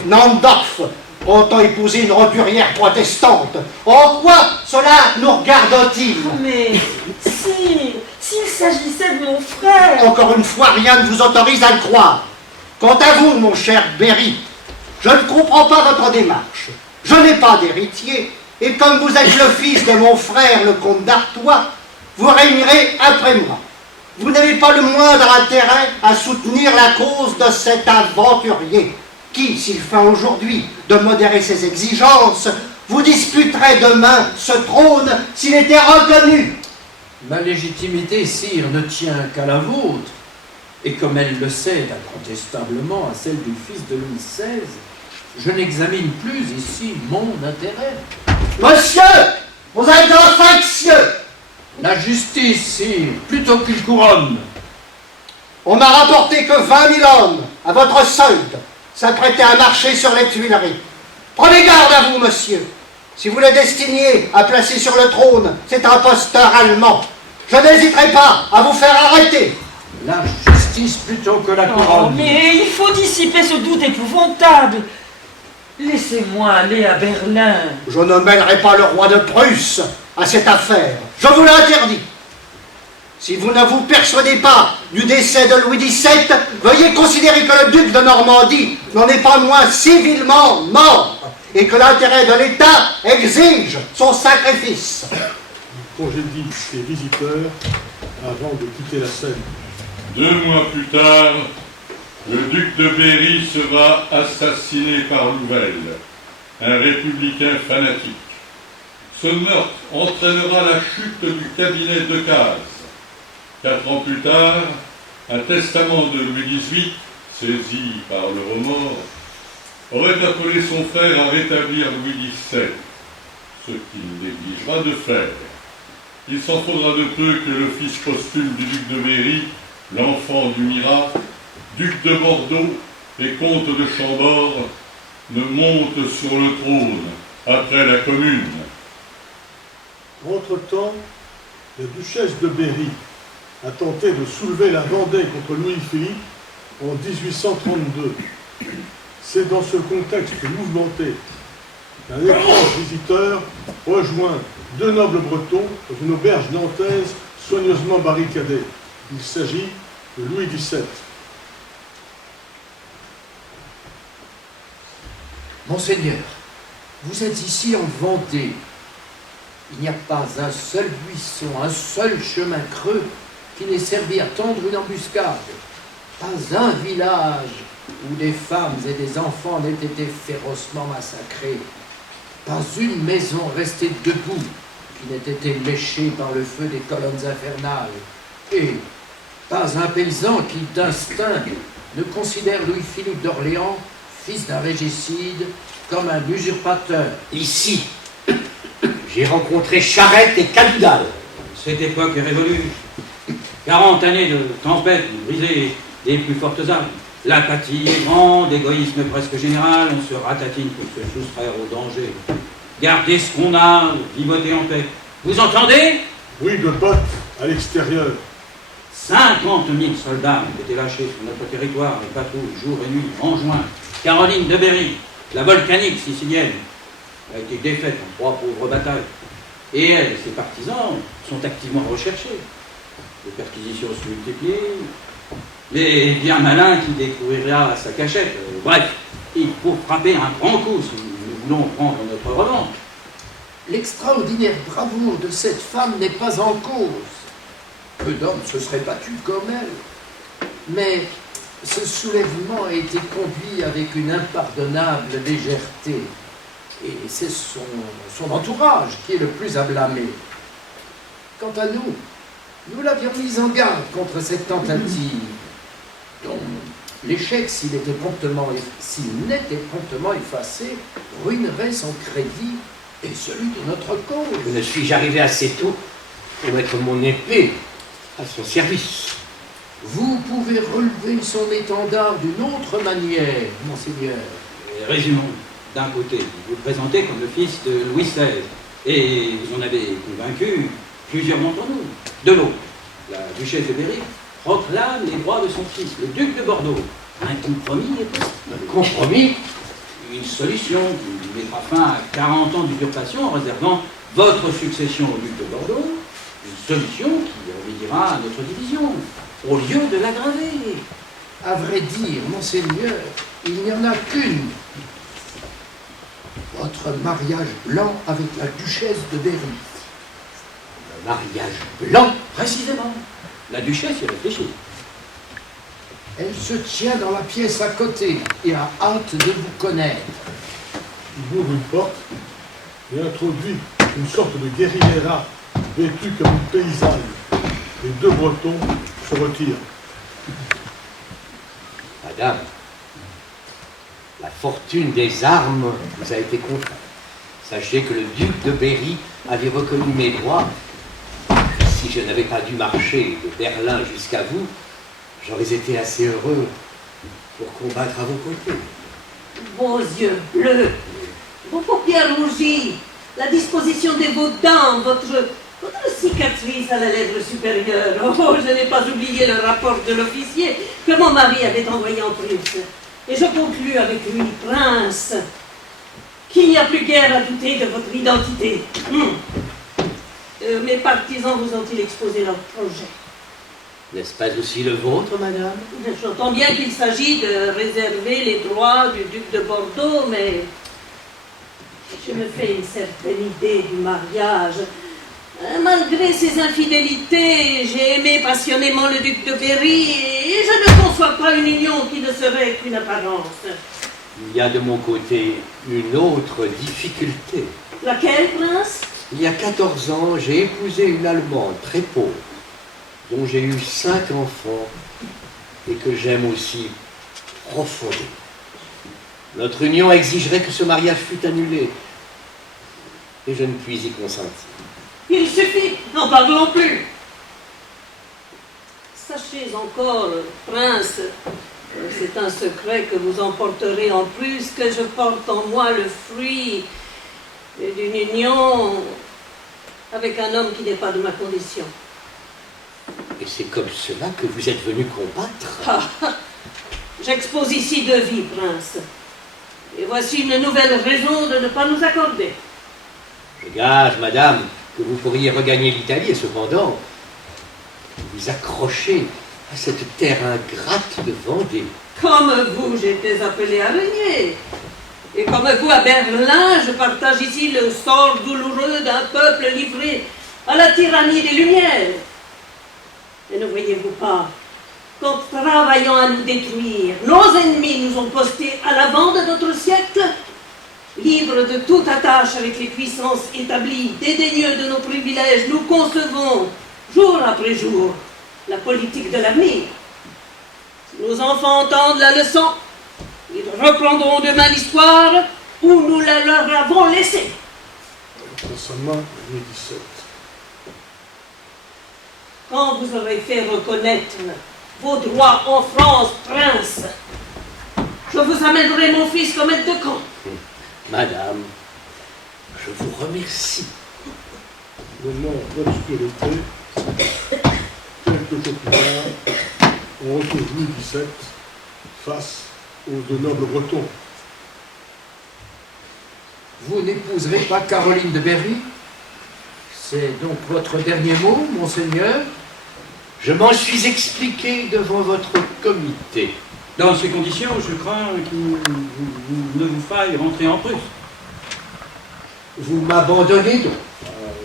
Nandorf entend épouser une roturière protestante, en quoi cela nous regarde-t-il? Mais, sire, s'il s'agissait de mon frère... Encore une fois, rien ne vous autorise à le croire. Quant à vous, mon cher Berry, je ne comprends pas votre démarche. Je n'ai pas d'héritier, et comme vous êtes le fils de mon frère, le comte d'Artois, vous régnerez après moi. Vous n'avez pas le moindre intérêt à soutenir la cause de cet aventurier, qui, s'il feint aujourd'hui de modérer ses exigences, vous disputerait demain ce trône s'il était reconnu. Ma légitimité, sire, ne tient qu'à la vôtre. Et comme elle le cède incontestablement à celle du fils de Louis XVI, je n'examine plus ici mon intérêt. Monsieur, vous êtes un factieux. La justice, sire, plutôt qu'une couronne. On m'a rapporté que 20 000 hommes, à votre solde, s'apprêtaient à marcher sur les Tuileries. Prenez garde à vous, monsieur. Si vous le destiniez à placer sur le trône cet imposteur allemand, je n'hésiterai pas à vous faire arrêter. La justice plutôt que la couronne. Oh, mais il faut dissiper ce doute épouvantable. Laissez-moi aller à Berlin. Je ne mêlerai pas le roi de Prusse à cette affaire. Je vous l'interdis. Si vous ne vous persuadez pas du décès de Louis XVII, veuillez considérer que le duc de Normandie n'en est pas moins civilement mort et que l'intérêt de l'État exige son sacrifice. Il congédie ses visiteurs avant de quitter la scène. 2 mois plus tard, le duc de Berry sera assassiné par Louvel, un républicain fanatique. Ce meurtre entraînera la chute du cabinet de Decazes. 4 ans plus tard, un testament de Louis XVIII, saisi par le remords, aurait appelé son frère à rétablir Louis XVII, ce qu'il négligera de faire. Il s'en faudra de peu que le fils posthume du duc de Berry, l'enfant du Mirat, duc de Bordeaux et comte de Chambord, ne monte sur le trône après la Commune. Entre-temps, la duchesse de Berry a tenté de soulever la Vendée contre Louis-Philippe en 1832. C'est dans ce contexte mouvementé qu'un étrange visiteur rejoint 2 nobles bretons dans une auberge nantaise soigneusement barricadée. Il s'agit de Louis XVII. Monseigneur, vous êtes ici en Vendée. Il n'y a pas un seul buisson, un seul chemin creux qui n'ait servi à tendre une embuscade. Pas un village où des femmes et des enfants n'aient été férocement massacrés. Pas une maison restée debout qui n'ait été léchée par le feu des colonnes infernales. Et pas un paysan qui, d'instinct, ne considère Louis-Philippe d'Orléans, fils d'un régicide, comme un usurpateur. Ici, j'ai rencontré Charette et Cadoudal. Cette époque est révolue. 40 années de tempête ont brisé les plus fortes armes. L'apathie est grande, l'égoïsme presque général, on se ratatine pour se soustraire au danger. Gardez ce qu'on a, vivotez en paix. Vous entendez? Bruit de bottes à l'extérieur. 50 000 soldats ont été lâchés sur notre territoire et patrouillent jour et nuit en juin. Caroline de Berry, la volcanique sicilienne, a été défaite en 3 pauvres batailles. Et elle et ses partisans sont activement recherchés. Les perquisitions se multiplient, mais bien malin qui découvrira sa cachette. Bref, il faut frapper un grand coup si nous voulons prendre notre revanche. L'extraordinaire bravoure de cette femme n'est pas en cause. Peu d'hommes se seraient battus comme elle. Mais ce soulèvement a été conduit avec une impardonnable légèreté. Et c'est son entourage qui est le plus à blâmer. Quant à nous, nous l'avions mise en garde contre cette tentative, dont L'échec, s'il n'était promptement effacé, ruinerait son crédit et celui de notre cause. Je ne suis-je arrivé assez tôt pour mettre mon épée à son service? Vous pouvez relever son étendard d'une autre manière, monseigneur. Résumons. D'un côté, vous vous présentez comme le fils de Louis XVI, et vous en avez convaincu plusieurs d'entre nous. De l'autre, la duchesse de Berry proclame les droits de son fils, le duc de Bordeaux. Un compromis est possible. Un compromis? Une solution qui mettra fin à 40 ans d'usurpation en réservant votre succession au duc de Bordeaux. Une solution qui remédiera à notre division, au lieu de l'aggraver. À vrai dire, monseigneur, il n'y en a qu'une. Votre mariage blanc avec la duchesse de Berry. Un mariage blanc? Précisément. La duchesse y réfléchit. Elle se tient dans la pièce à côté et a hâte de vous connaître. Il ouvre une porte et introduit une sorte de guérillera vêtue comme une paysanne. Les deux Bretons se retirent. Madame, la fortune des armes vous a été contrainte. Sachez que le duc de Berry avait reconnu mes droits. Si je n'avais pas dû marcher de Berlin jusqu'à vous, j'aurais été assez heureux pour combattre à vos côtés. Vos yeux bleus, vos paupières rougies, la disposition de vos dents, votre cicatrice à la lèvre supérieure. Oh, je n'ai pas oublié le rapport de l'officier que mon mari avait envoyé en Prusse. Et je conclus avec lui, prince, qu'il n'y a plus guère à douter de votre identité. Mes partisans vous ont-ils exposé leur projet? N'est-ce pas aussi le vôtre, madame? J'entends bien qu'il s'agit de réserver les droits du duc de Bordeaux, mais je me fais une certaine idée du mariage. Malgré ses infidélités, j'ai aimé passionnément le duc de Berry et je ne conçois pas une union qui ne serait qu'une apparence. Il y a de mon côté une autre difficulté. Laquelle, prince? Il y a 14 ans, j'ai épousé une Allemande très pauvre, dont j'ai eu 5 enfants et que j'aime aussi profondément. Notre union exigerait que ce mariage fût annulé et je ne puis y consentir. Il suffit, n'en parlons plus. Sachez encore, prince, c'est un secret que vous emporterez en plus, que je porte en moi le fruit d'une union avec un homme qui n'est pas de ma condition. Et c'est comme cela que vous êtes venu combattre? J'expose ici 2 vies, prince. Et voici une nouvelle raison de ne pas nous accorder. Je gage, madame, que vous pourriez regagner l'Italie et cependant vous accrocher à cette terre ingrate de Vendée. Comme vous, j'étais appelé à régner. Et comme vous, à Berlin, je partage ici le sort douloureux d'un peuple livré à la tyrannie des Lumières. Et ne voyez-vous pas qu'en travaillant à nous détruire, nos ennemis nous ont postés à l'avant de notre siècle, libres de toute attache avec les puissances établies, dédaigneux de nos privilèges, nous concevons, jour après jour, la politique de l'avenir. Si nos enfants entendent la leçon, ils reprendront demain l'histoire où nous la leur avons laissée. Dans sa main, Louis XVII. Quand vous aurez fait reconnaître vos droits en France, prince, je vous amènerai mon fils comme aide de camp. Madame, je vous remercie. Le nom d'obscurité, quelques jours plus tard, on retrouve Louis XVII face aux 2 nobles Bretons. Vous n'épouserez pas Caroline de Berry? C'est donc votre dernier mot, monseigneur? Je m'en suis expliqué devant votre comité. Dans ces conditions, je crains qu'il ne vous faille rentrer en Prusse. Vous m'abandonnez donc?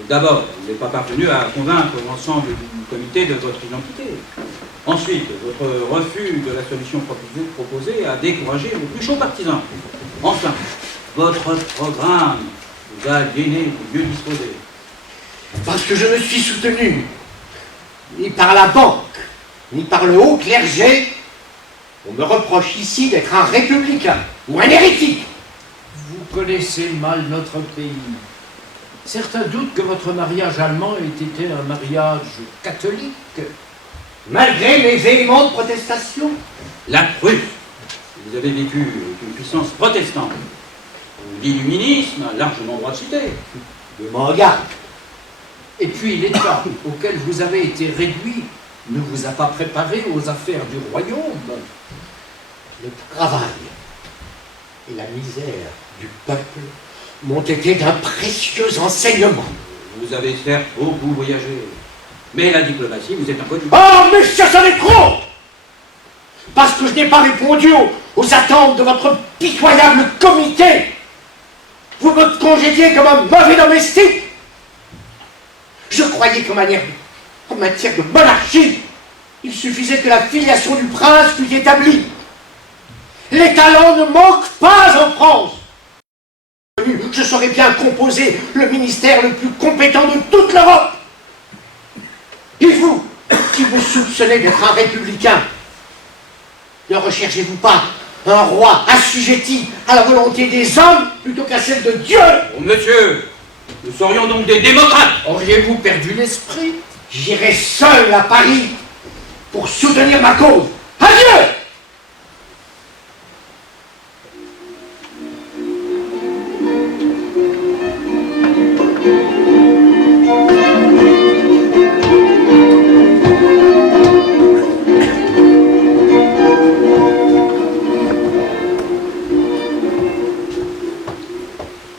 D'abord, vous n'êtes pas parvenu à convaincre l'ensemble du comité de votre identité. Ensuite, votre refus de la solution proposée a découragé vos plus chauds partisans. Enfin, votre programme vous a aliéné les mieux disposés. Parce que je ne suis soutenu ni par la banque, ni par le haut clergé, On me reproche ici d'être un républicain ou un hérétique. Vous connaissez mal notre pays. Certains doutent que votre mariage allemand ait été un mariage catholique. Malgré mes véhémentes protestations. La Prusse, vous avez vécu une puissance protestante. L'illuminisme a largement droit de citer. Je m'en garde. Et puis l'État auquel vous avez été réduit ne vous a pas préparé aux affaires du royaume. Le travail et la misère du peuple m'ont été d'un précieux enseignement. Vous avez certes beaucoup voyagé, mais la diplomatie vous est inconnue. Oh, monsieur, c'en est trop! Parce que je n'ai pas répondu aux attentes de votre pitoyable comité, vous me congédiez comme un mauvais domestique. Je croyais qu'en matière de monarchie, il suffisait que la filiation du prince fût établie. Les talents ne manquent pas en France. Je saurais bien composer le ministère le plus compétent de toute l'Europe. Et vous, qui me soupçonnez d'être un républicain, ne recherchez-vous pas un roi assujetti à la volonté des hommes plutôt qu'à celle de Dieu? Oh, monsieur, nous serions donc des démocrates. Auriez-vous perdu l'esprit? J'irai seul à Paris pour soutenir ma cause. Adieu!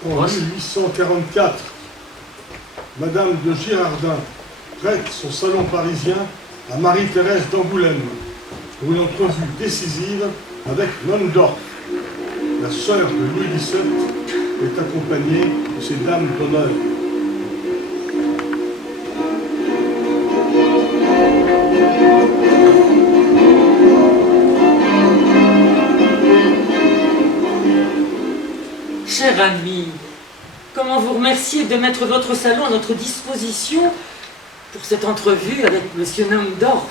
En 1844, Madame de Girardin prête son salon parisien à Marie-Thérèse d'Angoulême pour une entrevue décisive avec Nondorf. La sœur de Louis XVII est accompagnée de ses dames d'honneur. Cher ami, comment vous remercier de mettre votre salon à notre disposition pour cette entrevue avec M. Naundorf.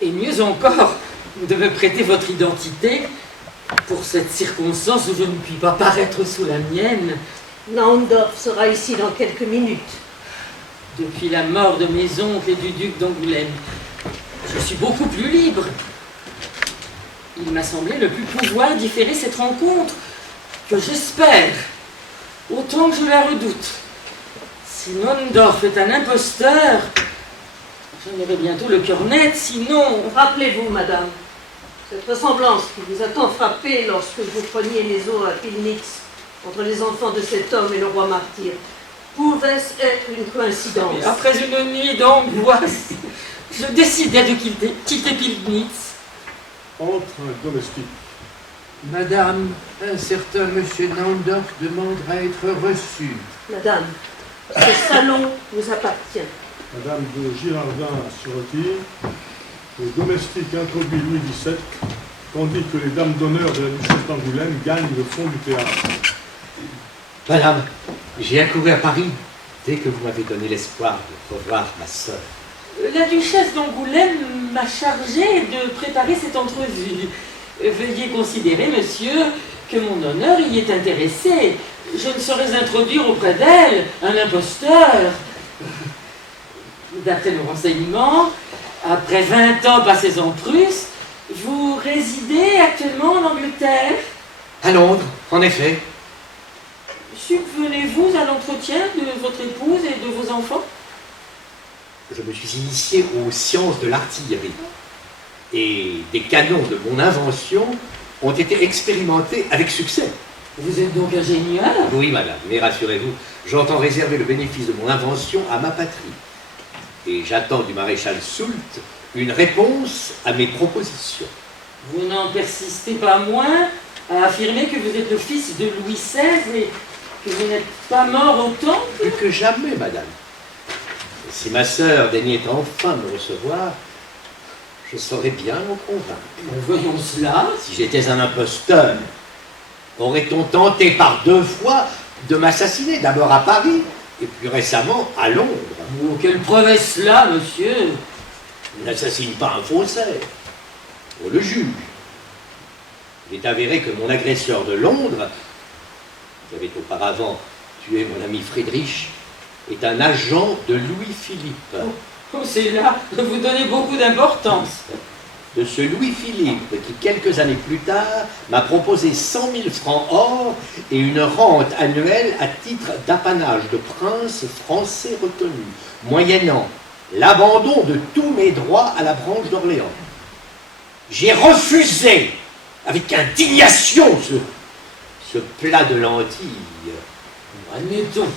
Et mieux encore, vous devez prêter votre identité pour cette circonstance où je ne puis pas paraître sous la mienne. Naundorf sera ici dans quelques minutes. Depuis la mort de mes oncles et du duc d'Angoulême, je suis beaucoup plus libre. Il m'a semblé ne plus pouvoir différer cette rencontre que j'espère, autant que je la redoute. Si Naundorf est un imposteur, j'en aurai bientôt le cœur net, sinon... Rappelez-vous, madame, cette ressemblance qui vous a tant frappé lorsque vous preniez les eaux à Pillnitz entre les enfants de cet homme et le roi martyr, pouvait-ce être une coïncidence? Mais après une nuit d'angoisse, je décidai de quitter Pillnitz. Entre un domestique. Madame, un certain monsieur Naundorf demande à être reçu. Madame, ce salon vous appartient. Madame de Girardin se retire. Le domestique introduit Louis XVII, tandis que les dames d'honneur de la duchesse d'Angoulême gagnent le fond du théâtre. Madame, j'ai accouru à Paris dès que vous m'avez donné l'espoir de revoir ma sœur. La duchesse d'Angoulême m'a chargé de préparer cette entrevue. Veuillez considérer, monsieur, que mon honneur y est intéressé. Je ne saurais introduire auprès d'elle un imposteur. D'après nos renseignements, après 20 ans passés en Prusse, vous résidez actuellement en Angleterre? À Londres, en effet. Subvenez-vous à l'entretien de votre épouse et de vos enfants? Je me suis initié aux sciences de l'artillerie. Et des canons de mon invention ont été expérimentés avec succès. Vous êtes donc ingénieur? Oui, madame, mais rassurez-vous, j'entends réserver le bénéfice de mon invention à ma patrie. Et j'attends du maréchal Soult une réponse à mes propositions. Vous n'en persistez pas moins à affirmer que vous êtes le fils de Louis XVI et que vous n'êtes pas mort au temple? Plus que jamais, madame. Et si ma sœur daignait enfin me recevoir, je saurais bien m'en convaincre. Voyons cela. Si j'étais un imposteur, aurait-on tenté par 2 fois de m'assassiner, d'abord à Paris, et plus récemment à Londres? Oh, quelle preuve est cela, monsieur? On n'assassine pas un faussaire. pour le juge. Il est avéré que mon agresseur de Londres, qui avait auparavant tué mon ami Friedrich, est un agent de Louis-Philippe. Oh, c'est là que vous donnez beaucoup d'importance. De ce Louis-Philippe qui, quelques années plus tard, m'a proposé 100 000 francs or et une rente annuelle à titre d'apanage de prince français reconnu, moyennant l'abandon de tous mes droits à la branche d'Orléans. J'ai refusé avec indignation ce plat de lentilles. Admettons.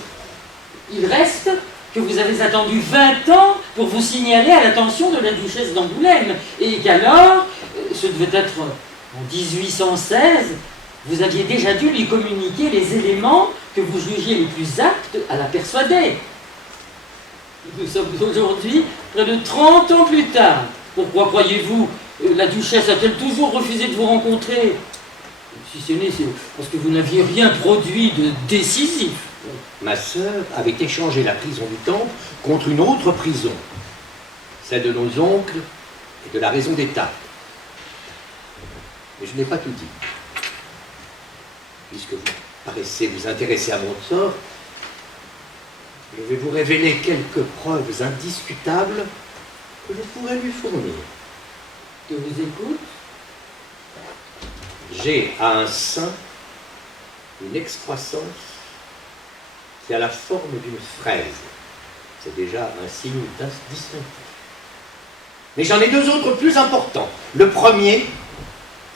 Il reste que vous avez attendu 20 ans pour vous signaler à l'attention de la duchesse d'Angoulême, et qu'alors, ce devait être en 1816, vous aviez déjà dû lui communiquer les éléments que vous jugiez les plus aptes à la persuader. Nous sommes aujourd'hui près de 30 ans plus tard. Pourquoi croyez-vous la duchesse a-t-elle toujours refusé de vous rencontrer? Si ce n'est, c'est parce que vous n'aviez rien produit de décisif. Ma sœur avait échangé la prison du Temple contre une autre prison, celle de nos oncles et de la raison d'État. Mais je n'ai pas tout dit. Puisque vous paraissez vous intéresser à mon sort, je vais vous révéler quelques preuves indiscutables que je pourrais lui fournir. Je vous écoute. J'ai à un sein une excroissance qui a la forme d'une fraise. C'est déjà un signe distinctif. Mais j'en ai deux autres plus importants. Le premier,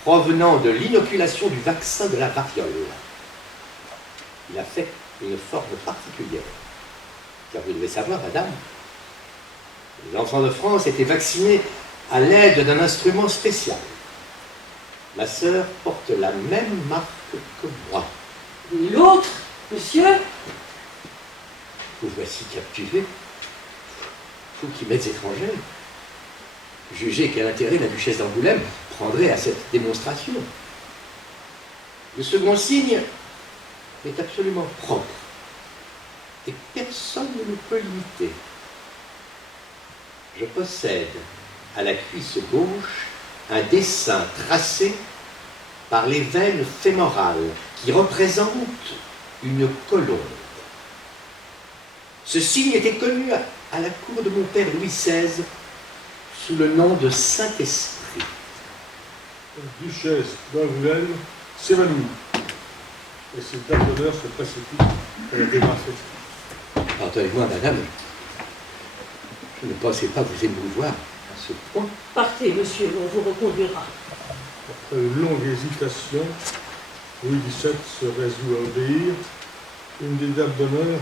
provenant de l'inoculation du vaccin de la variole. Il a fait une forme particulière. Car vous devez savoir, madame, les enfants de France étaient vaccinés à l'aide d'un instrument spécial. Ma sœur porte la même marque que moi. Et l'autre, monsieur? Vous voici capturé. Vous qui m'êtes étrangère. Jugez quel intérêt la duchesse d'Angoulême prendrait à cette démonstration. Le second signe est absolument propre. Et personne ne peut l'imiter. Je possède à la cuisse gauche un dessin tracé par les veines fémorales qui représentent une colombe. Ce signe était connu à la cour de mon père Louis XVI sous le nom de Saint-Esprit. La duchesse d'Angoulême s'évanouit et ses dames d'honneur se précipitent pour la dégrafer. Pardonnez-moi, madame, je ne pensais pas vous émouvoir à ce point. Partez, monsieur, on vous reconduira. Après une longue hésitation, Louis XVII se résout à obéir. Une des dames d'honneur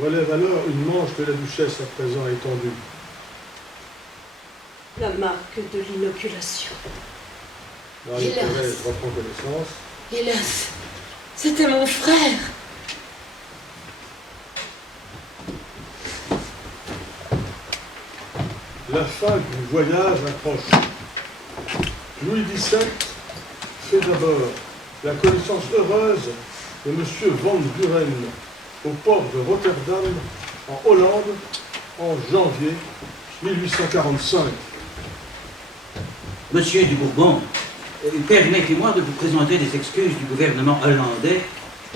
relève alors une manche de la duchesse à présent étendue. La marque de l'inoculation. Marie-Thérèse reprend connaissance. Hélas, c'était mon frère. La fin du voyage approche. Louis XVII fait d'abord la connaissance heureuse de M. Van Buren au port de Rotterdam, en Hollande, en janvier 1845. Monsieur du Bourbon, permettez-moi de vous présenter des excuses du gouvernement hollandais.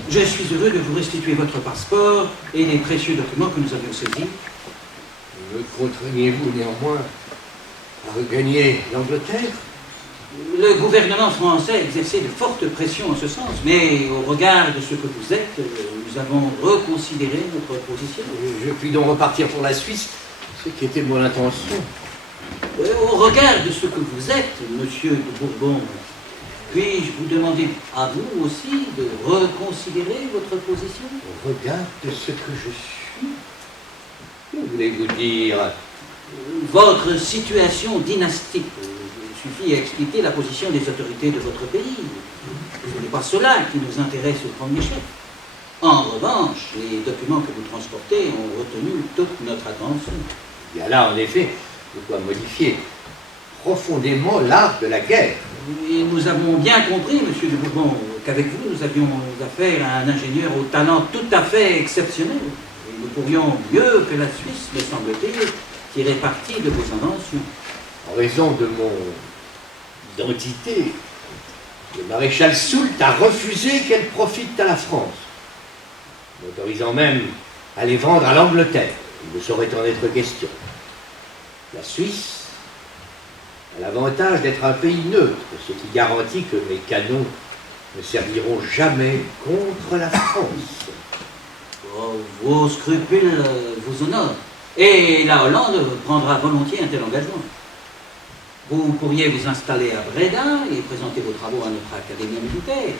Je suis heureux de vous restituer votre passeport et les précieux documents que nous avions saisis. Me contraignez-vous néanmoins à regagner l'Angleterre? Le gouvernement français a exercé de fortes pressions en ce sens, mais au regard de ce que vous êtes, nous avons reconsidéré notre position. Je puis donc repartir pour la Suisse, ce qui était mon intention. Au regard de ce que vous êtes, monsieur de Bourbon, puis-je vous demander à vous aussi de reconsidérer votre position? Au regard de ce que je suis? Que voulez-vous dire? Votre situation dynastique. Il suffit à expliquer la position des autorités de votre pays. Ce n'est pas cela qui nous intéresse au premier chef. En revanche, les documents que vous transportez ont retenu toute notre attention. Il y a là, en effet, de quoi modifier profondément l'art de la guerre. Et nous avons bien compris, monsieur de Bourbon, qu'avec vous, nous avions affaire à un ingénieur au talent tout à fait exceptionnel. Et nous pourrions, mieux que la Suisse, me semble-t-il, tirer parti de vos inventions. En raison de mon d'identité, le maréchal Soult a refusé qu'elles profitent à la France, m'autorisant même à les vendre à l'Angleterre. Il ne saurait en être question. La Suisse a l'avantage d'être un pays neutre, ce qui garantit que mes canons ne serviront jamais contre la France. Oh, vos scrupules vous honorent, et la Hollande prendra volontiers un tel engagement. Vous pourriez vous installer à Breda et présenter vos travaux à notre académie militaire.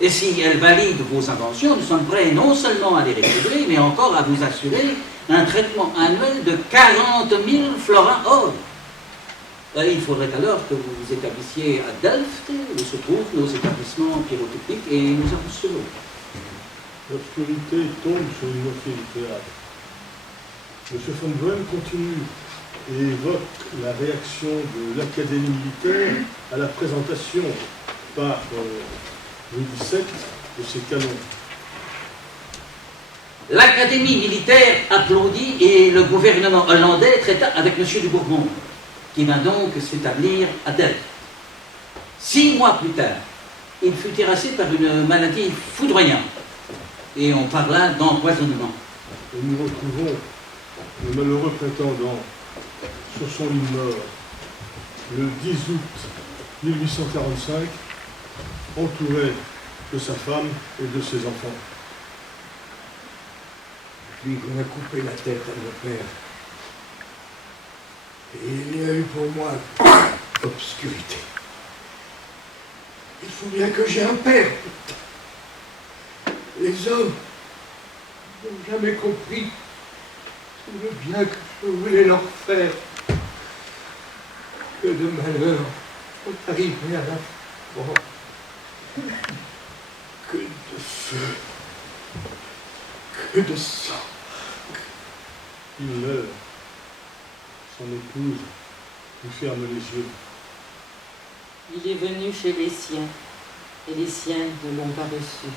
Et si elle valide vos inventions, nous sommes prêts non seulement à les récupérer, mais encore à vous assurer un traitement annuel de 40 000 florins or. Il faudrait alors que vous vous établissiez à Delft, où se trouvent nos établissements pyrotechniques et nos arsenaux. L'obscurité tombe sur une moitié du théâtre. M. von Bohème continue et évoque la réaction de l'Académie militaire à la présentation par Louis XVII de ses canons. L'Académie militaire applaudit et le gouvernement hollandais traita avec M. de Bourbon, qui vint donc s'établir à Delft. 6 mois plus tard, il fut terrassé par une maladie foudroyante et on parla d'empoisonnement. Et nous retrouvons le malheureux prétendant sur son lit de mort le 10 août 1845, entouré de sa femme et de ses enfants. Lui qu'on a coupé la tête à mon père. Et il y a eu pour moi obscurité. Il faut bien que j'ai un père. Les hommes n'ont jamais compris tout le bien que je voulais leur faire. Que de malheurs sont arrivés à la France. Que de feu. Que de sang. Il meurt. Son épouse lui ferme les yeux. Il est venu chez les siens, et les siens ne l'ont pas reçu.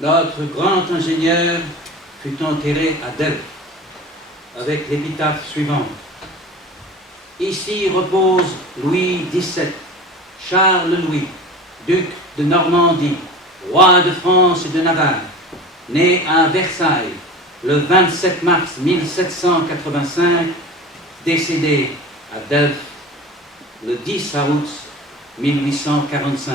Notre grand ingénieur fut enterré à Delft, avec l'épitaphe suivante. Ici repose Louis XVII, Charles Louis, duc de Normandie, roi de France et de Navarre, né à Versailles le 27 mars 1785, décédé à Delft le 10 août 1845.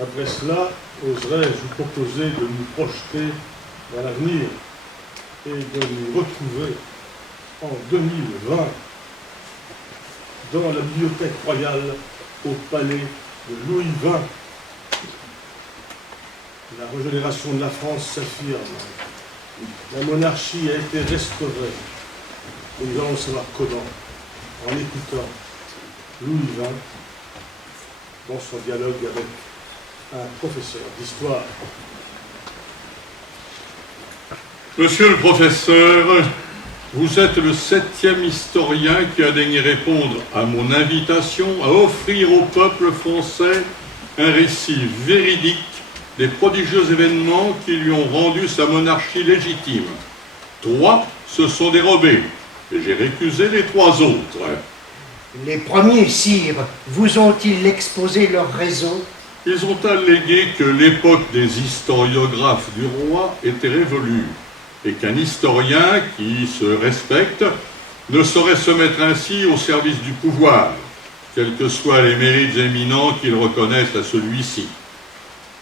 Après cela, oserais-je vous proposer de nous projeter dans l'avenir et de nous retrouver en 2020 dans la bibliothèque royale au palais de Louis XX. La régénération de la France s'affirme. La monarchie a été restaurée. Et nous allons savoir comment, en écoutant Louis XX dans son dialogue avec un professeur d'histoire. Monsieur le professeur, vous êtes le 7e historien qui a daigné répondre à mon invitation à offrir au peuple français un récit véridique des prodigieux événements qui lui ont rendu sa monarchie légitime. 3 se sont dérobés, et j'ai récusé les 3 autres. Les premiers, sire, vous ont-ils exposé leur raison? Ils ont allégué que l'époque des historiographes du roi était révolue, et qu'un historien qui se respecte ne saurait se mettre ainsi au service du pouvoir, quels que soient les mérites éminents qu'ils reconnaissent à celui-ci.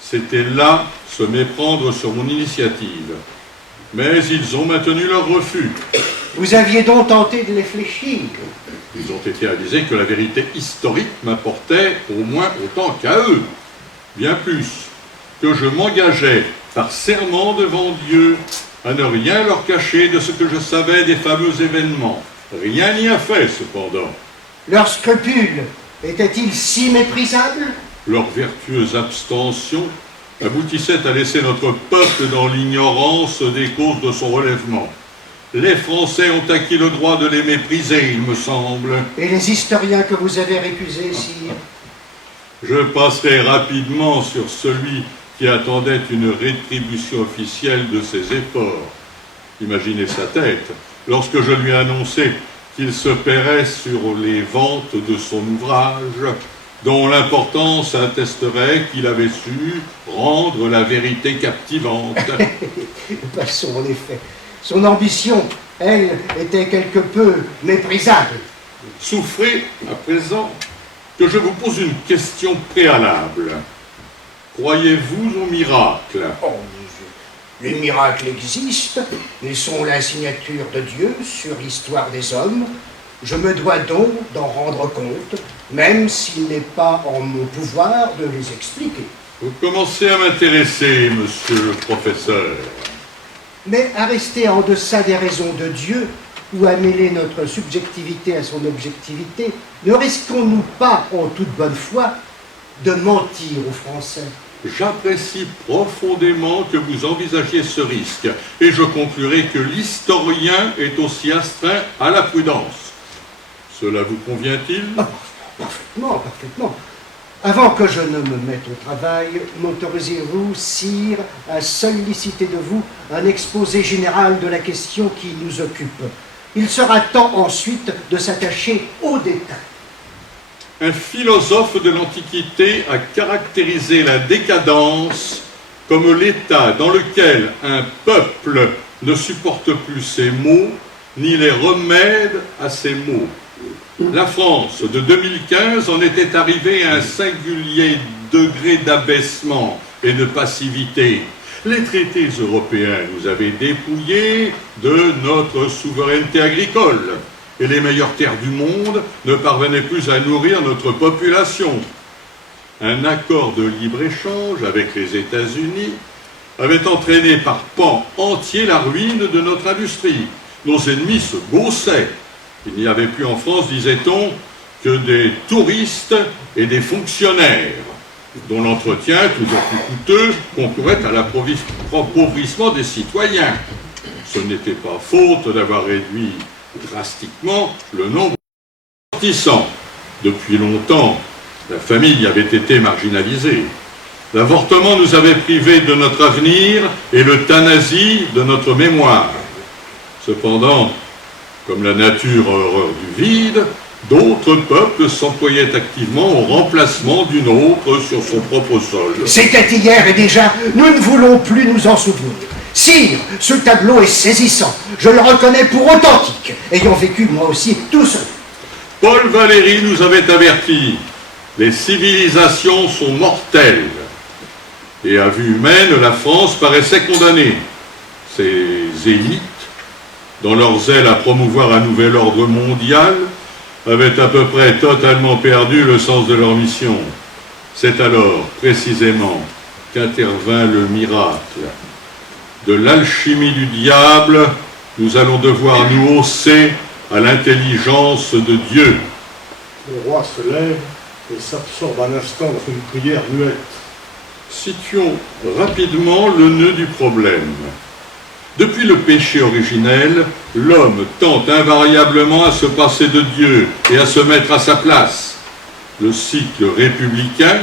c'était là se méprendre sur mon initiative. Mais ils ont maintenu leur refus. Vous aviez donc tenté de les fléchir. Ils ont été avisés que la vérité historique m'apportait au moins autant qu'à eux, bien plus, que je m'engageais par serment devant Dieu à ne rien leur cacher de ce que je savais des fameux événements. Rien n'y a fait, cependant. Leurs scrupules étaient-ils si méprisables? Leur vertueuse abstention aboutissait à laisser notre peuple dans l'ignorance des causes de son relèvement. Les Français ont acquis le droit de les mépriser, il me semble. Et les historiens que vous avez récusés, sire? Je passerai rapidement sur celui qui attendait une rétribution officielle de ses efforts. Imaginez sa tête, lorsque je lui annonçai qu'il se paierait sur les ventes de son ouvrage, dont l'importance attesterait qu'il avait su rendre la vérité captivante. Passons en effet. Son ambition, elle, était quelque peu méprisable. Souffrez à présent que je vous pose une question préalable. Croyez-vous aux miracles? Oh, les miracles existent, ils sont la signature de Dieu sur l'histoire des hommes. Je me dois donc d'en rendre compte, même s'il n'est pas en mon pouvoir de les expliquer. Vous commencez à m'intéresser, monsieur le professeur. Mais à rester en deçà des raisons de Dieu, ou à mêler notre subjectivité à son objectivité, ne risquons-nous pas, en toute bonne foi, de mentir aux Français? J'apprécie profondément que vous envisagiez ce risque, et je conclurai que l'historien est aussi astreint à la prudence. Cela vous convient-il? Parfaitement, parfaitement. Avant que je ne me mette au travail, m'autorisez-vous, sire, à solliciter de vous un exposé général de la question qui nous occupe. Il sera temps ensuite de s'attacher aux détails. Un philosophe de l'Antiquité a caractérisé la décadence comme l'état dans lequel un peuple ne supporte plus ses maux, ni les remèdes à ses maux. La France de 2015 en était arrivée à un singulier degré d'abaissement et de passivité. Les traités européens nous avaient dépouillés de notre souveraineté agricole et les meilleures terres du monde ne parvenaient plus à nourrir notre population. Un accord de libre-échange avec les États-Unis avait entraîné par pans entiers la ruine de notre industrie. Nos ennemis se gaussaient. Il n'y avait plus en France, disait-on, que des touristes et des fonctionnaires, dont l'entretien, toujours plus coûteux, concourait à l'appauvrissement des citoyens. Ce n'était pas faute d'avoir réduit drastiquement le nombre de ressortissants. Depuis longtemps, la famille avait été marginalisée. L'avortement nous avait privés de notre avenir et l'euthanasie de notre mémoire. Cependant, comme la nature a horreur du vide, d'autres peuples s'employaient activement au remplacement d'une autre sur son propre sol. C'était hier et déjà, nous ne voulons plus nous en souvenir. Sire, ce tableau est saisissant. Je le reconnais pour authentique, ayant vécu moi aussi tout seul. Paul Valéry nous avait avertis. Les civilisations sont mortelles. Et à vue humaine, la France paraissait condamnée. Ces élites, dans leur zèle à promouvoir un nouvel ordre mondial, avaient à peu près totalement perdu le sens de leur mission. C'est alors, précisément, qu'intervint le miracle. De l'alchimie du diable, nous allons devoir nous hausser à l'intelligence de Dieu. Le roi se lève et s'absorbe un instant dans une prière muette. Situons rapidement le nœud du problème. Depuis le péché originel, l'homme tente invariablement à se passer de Dieu et à se mettre à sa place. Le cycle républicain,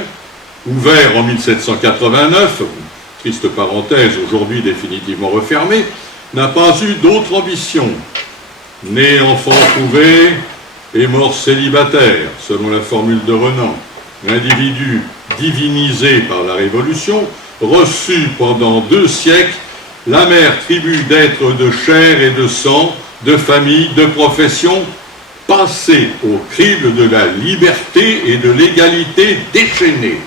ouvert en 1789, triste parenthèse aujourd'hui définitivement refermée, n'a pas eu d'autre ambition. Né enfant trouvé et mort célibataire, selon la formule de Renan, l'individu divinisé par la Révolution, reçu pendant 2 siècles l'amère tribut d'êtres de chair et de sang, de famille, de profession, passé au crible de la liberté et de l'égalité déchaînée.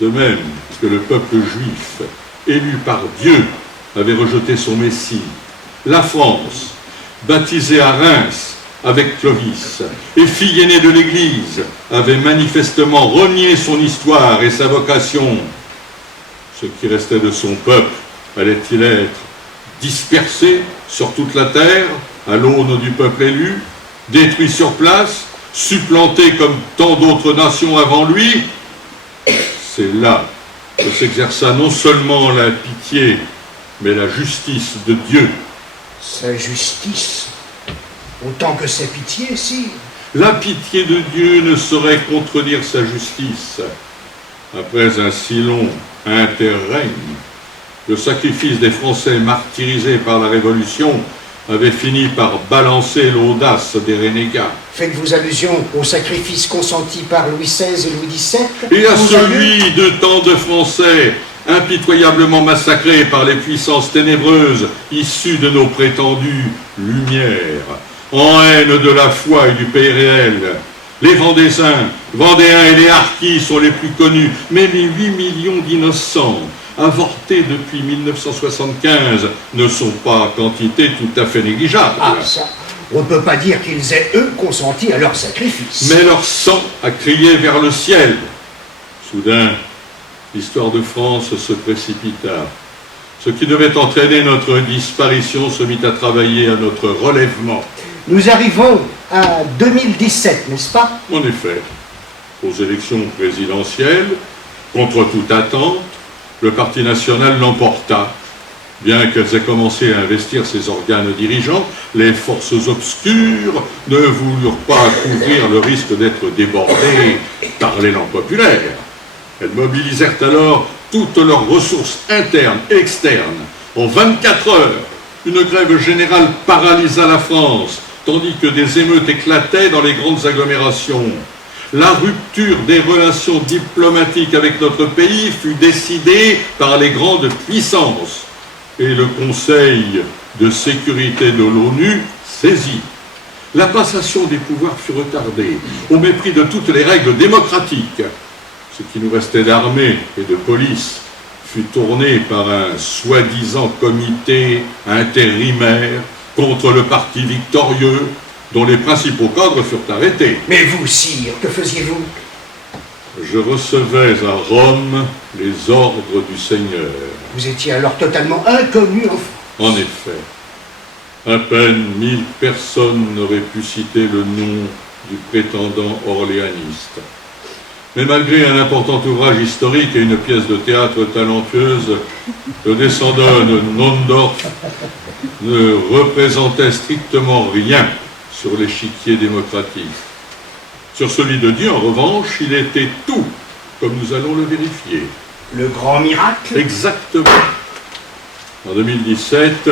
De même, que le peuple juif, élu par Dieu, avait rejeté son Messie. La France, baptisée à Reims avec Clovis, et fille aînée de l'Église, avait manifestement renié son histoire et sa vocation. Ce qui restait de son peuple allait-il être dispersé sur toute la terre, à l'aune du peuple élu, détruit sur place, supplanté comme tant d'autres nations avant lui? C'est là que s'exerça non seulement la pitié, mais la justice de Dieu. Sa justice, autant que sa pitié, sire. La pitié de Dieu ne saurait contredire sa justice. Après un si long interrègne, le sacrifice des Français martyrisés par la Révolution avait fini par balancer l'audace des renégats. Faites-vous allusion au sacrifice consenti par Louis XVI et Louis XVII? Et à celui de tant de Français impitoyablement massacrés par les puissances ténébreuses issues de nos prétendues lumières, en haine de la foi et du pays réel. Les Vendéens et les Harkis sont les plus connus, mais les 8 millions d'innocents avortés depuis 1975 ne sont pas quantité tout à fait négligeable. Ah, ça, on ne peut pas dire qu'ils aient, eux, consenti à leur sacrifice. Mais leur sang a crié vers le ciel. Soudain, l'histoire de France se précipita. Ce qui devait entraîner notre disparition se mit à travailler à notre relèvement. Nous arrivons à 2017, n'est-ce pas? En effet, aux élections présidentielles, contre toute attente, le Parti national l'emporta. Bien qu'elles aient commencé à investir ses organes dirigeants, les forces obscures ne voulurent pas couvrir le risque d'être débordées par l'élan populaire. Elles mobilisèrent alors toutes leurs ressources internes et externes. En 24 heures, une grève générale paralysa la France, tandis que des émeutes éclataient dans les grandes agglomérations. La rupture des relations diplomatiques avec notre pays fut décidée par les grandes puissances et le Conseil de sécurité de l'ONU saisit. La passation des pouvoirs fut retardée au mépris de toutes les règles démocratiques. Ce qui nous restait d'armée et de police fut tourné par un soi-disant comité intérimaire contre le parti victorieux, dont les principaux cadres furent arrêtés. Mais vous, sire, que faisiez-vous? Je recevais à Rome les ordres du Seigneur. Vous étiez alors totalement inconnu en France. En effet, à peine 1000 personnes n'auraient pu citer le nom du prétendant orléaniste. Mais malgré un important ouvrage historique et une pièce de théâtre talentueuse, le descendant de Nondorf ne représentait strictement rien sur l'échiquier démocratique. Sur celui de Dieu, en revanche, il était tout, comme nous allons le vérifier. Le grand miracle? Exactement. En 2017,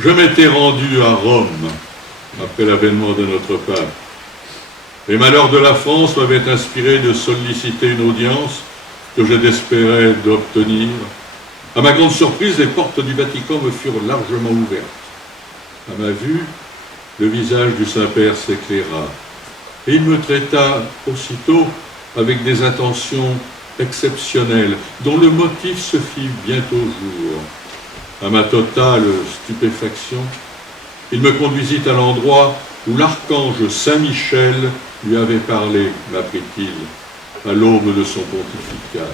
je m'étais rendu à Rome, après l'avènement de notre pape. Les malheurs de la France m'avaient inspiré de solliciter une audience que je désespérais d'obtenir. À ma grande surprise, les portes du Vatican me furent largement ouvertes. À ma vue, le visage du Saint-Père s'éclaira, et il me traita aussitôt avec des attentions exceptionnelles, dont le motif se fit bientôt jour. À ma totale stupéfaction, il me conduisit à l'endroit où l'archange Saint-Michel lui avait parlé, m'apprit-il, à l'aube de son pontificat.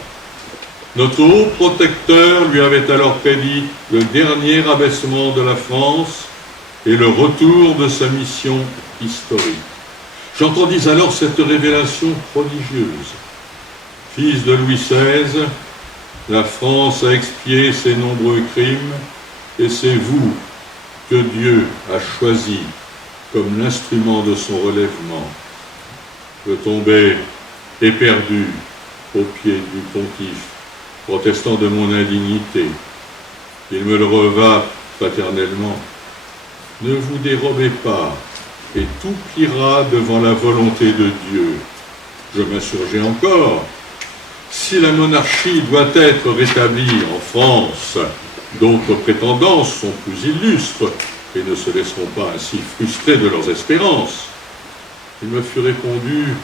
Notre haut protecteur lui avait alors prédit le dernier abaissement de la France et le retour de sa mission historique. J'entendis alors cette révélation prodigieuse. Fils de Louis XVI, la France a expié ses nombreux crimes et c'est vous que Dieu a choisi comme l'instrument de son relèvement. Je tombai éperdu aux pieds du pontife, protestant de mon indignité. Il me le revint fraternellement. Ne vous dérobez pas, et tout ira devant la volonté de Dieu. Je m'insurgeai encore. Si la monarchie doit être rétablie en France, d'autres prétendants sont plus illustres et ne se laisseront pas ainsi frustrer de leurs espérances. Il me fut répondu: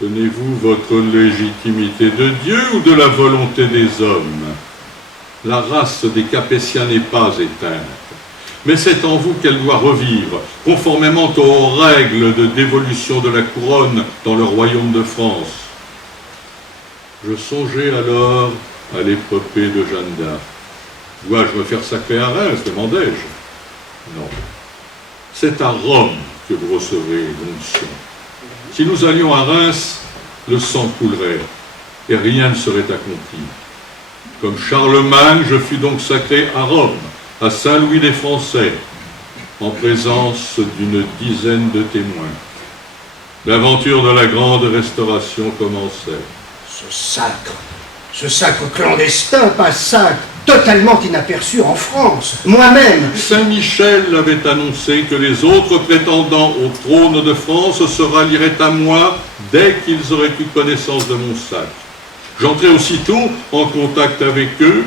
Tenez-vous votre légitimité de Dieu ou de la volonté des hommes? La race des Capétiens n'est pas éteinte, mais c'est en vous qu'elle doit revivre, conformément aux règles de dévolution de la couronne dans le royaume de France. Je songeais alors à l'épopée de Jeanne d'Arc. Dois-je me faire sacrer à Reims, demandai-je. Non. C'est à Rome que vous recevrez l'onction. Si nous allions à Reims, le sang coulerait et rien ne serait accompli. Comme Charlemagne, je fus donc sacré à Rome, à Saint-Louis des Français, en présence d'une dizaine de témoins. L'aventure de la grande restauration commençait. Ce sacre clandestin passe totalement inaperçu en France. Moi-même. Saint-Michel avait annoncé que les autres prétendants au trône de France se rallieraient à moi dès qu'ils auraient eu connaissance de mon sacre. J'entrai aussitôt en contact avec eux,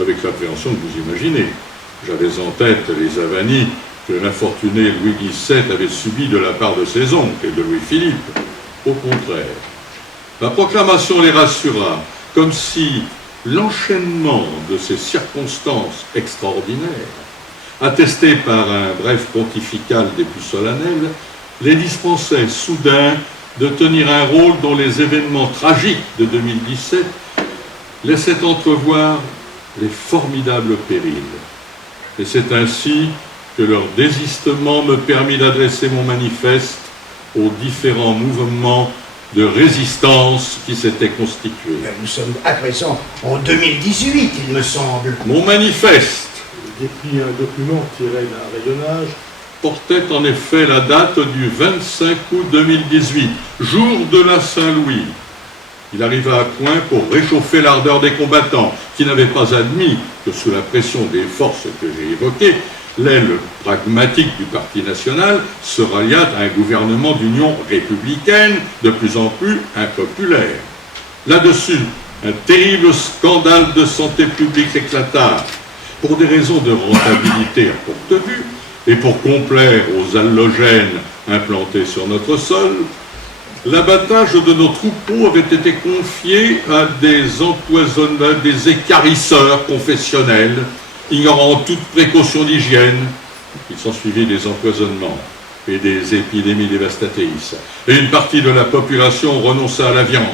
avec l'appréhension que vous imaginez. J'avais en tête les avanies que l'infortuné Louis XVII avait subies de la part de ses oncles et de Louis-Philippe. Au contraire, la proclamation les rassura, comme si l'enchaînement de ces circonstances extraordinaires, attestées par un bref pontifical des plus solennels, les dispensait soudain de tenir un rôle dont les événements tragiques de 2017 laissaient entrevoir les formidables périls. Et c'est ainsi que leur désistement me permit d'adresser mon manifeste aux différents mouvements de résistance qui s'étaient constitués. Nous sommes à présent en 2018, il me semble. Mon manifeste, Déplie un document tiré d'un rayonnage, portait en effet la date du 25 août 2018, jour de la Saint-Louis. Il arriva à point pour réchauffer l'ardeur des combattants, qui n'avaient pas admis que sous la pression des forces que j'ai évoquées, l'aile pragmatique du Parti national se rallia à un gouvernement d'union républicaine de plus en plus impopulaire. Là-dessus, un terrible scandale de santé publique éclata. Pour des raisons de rentabilité à courte vue et pour complaire aux allogènes implantés sur notre sol, l'abattage de nos troupeaux avait été confié à des équarrisseurs confessionnels, ignorant toute précaution d'hygiène. Il s'ensuivit des empoisonnements et des épidémies dévastatrices. Et une partie de la population renonça à la viande,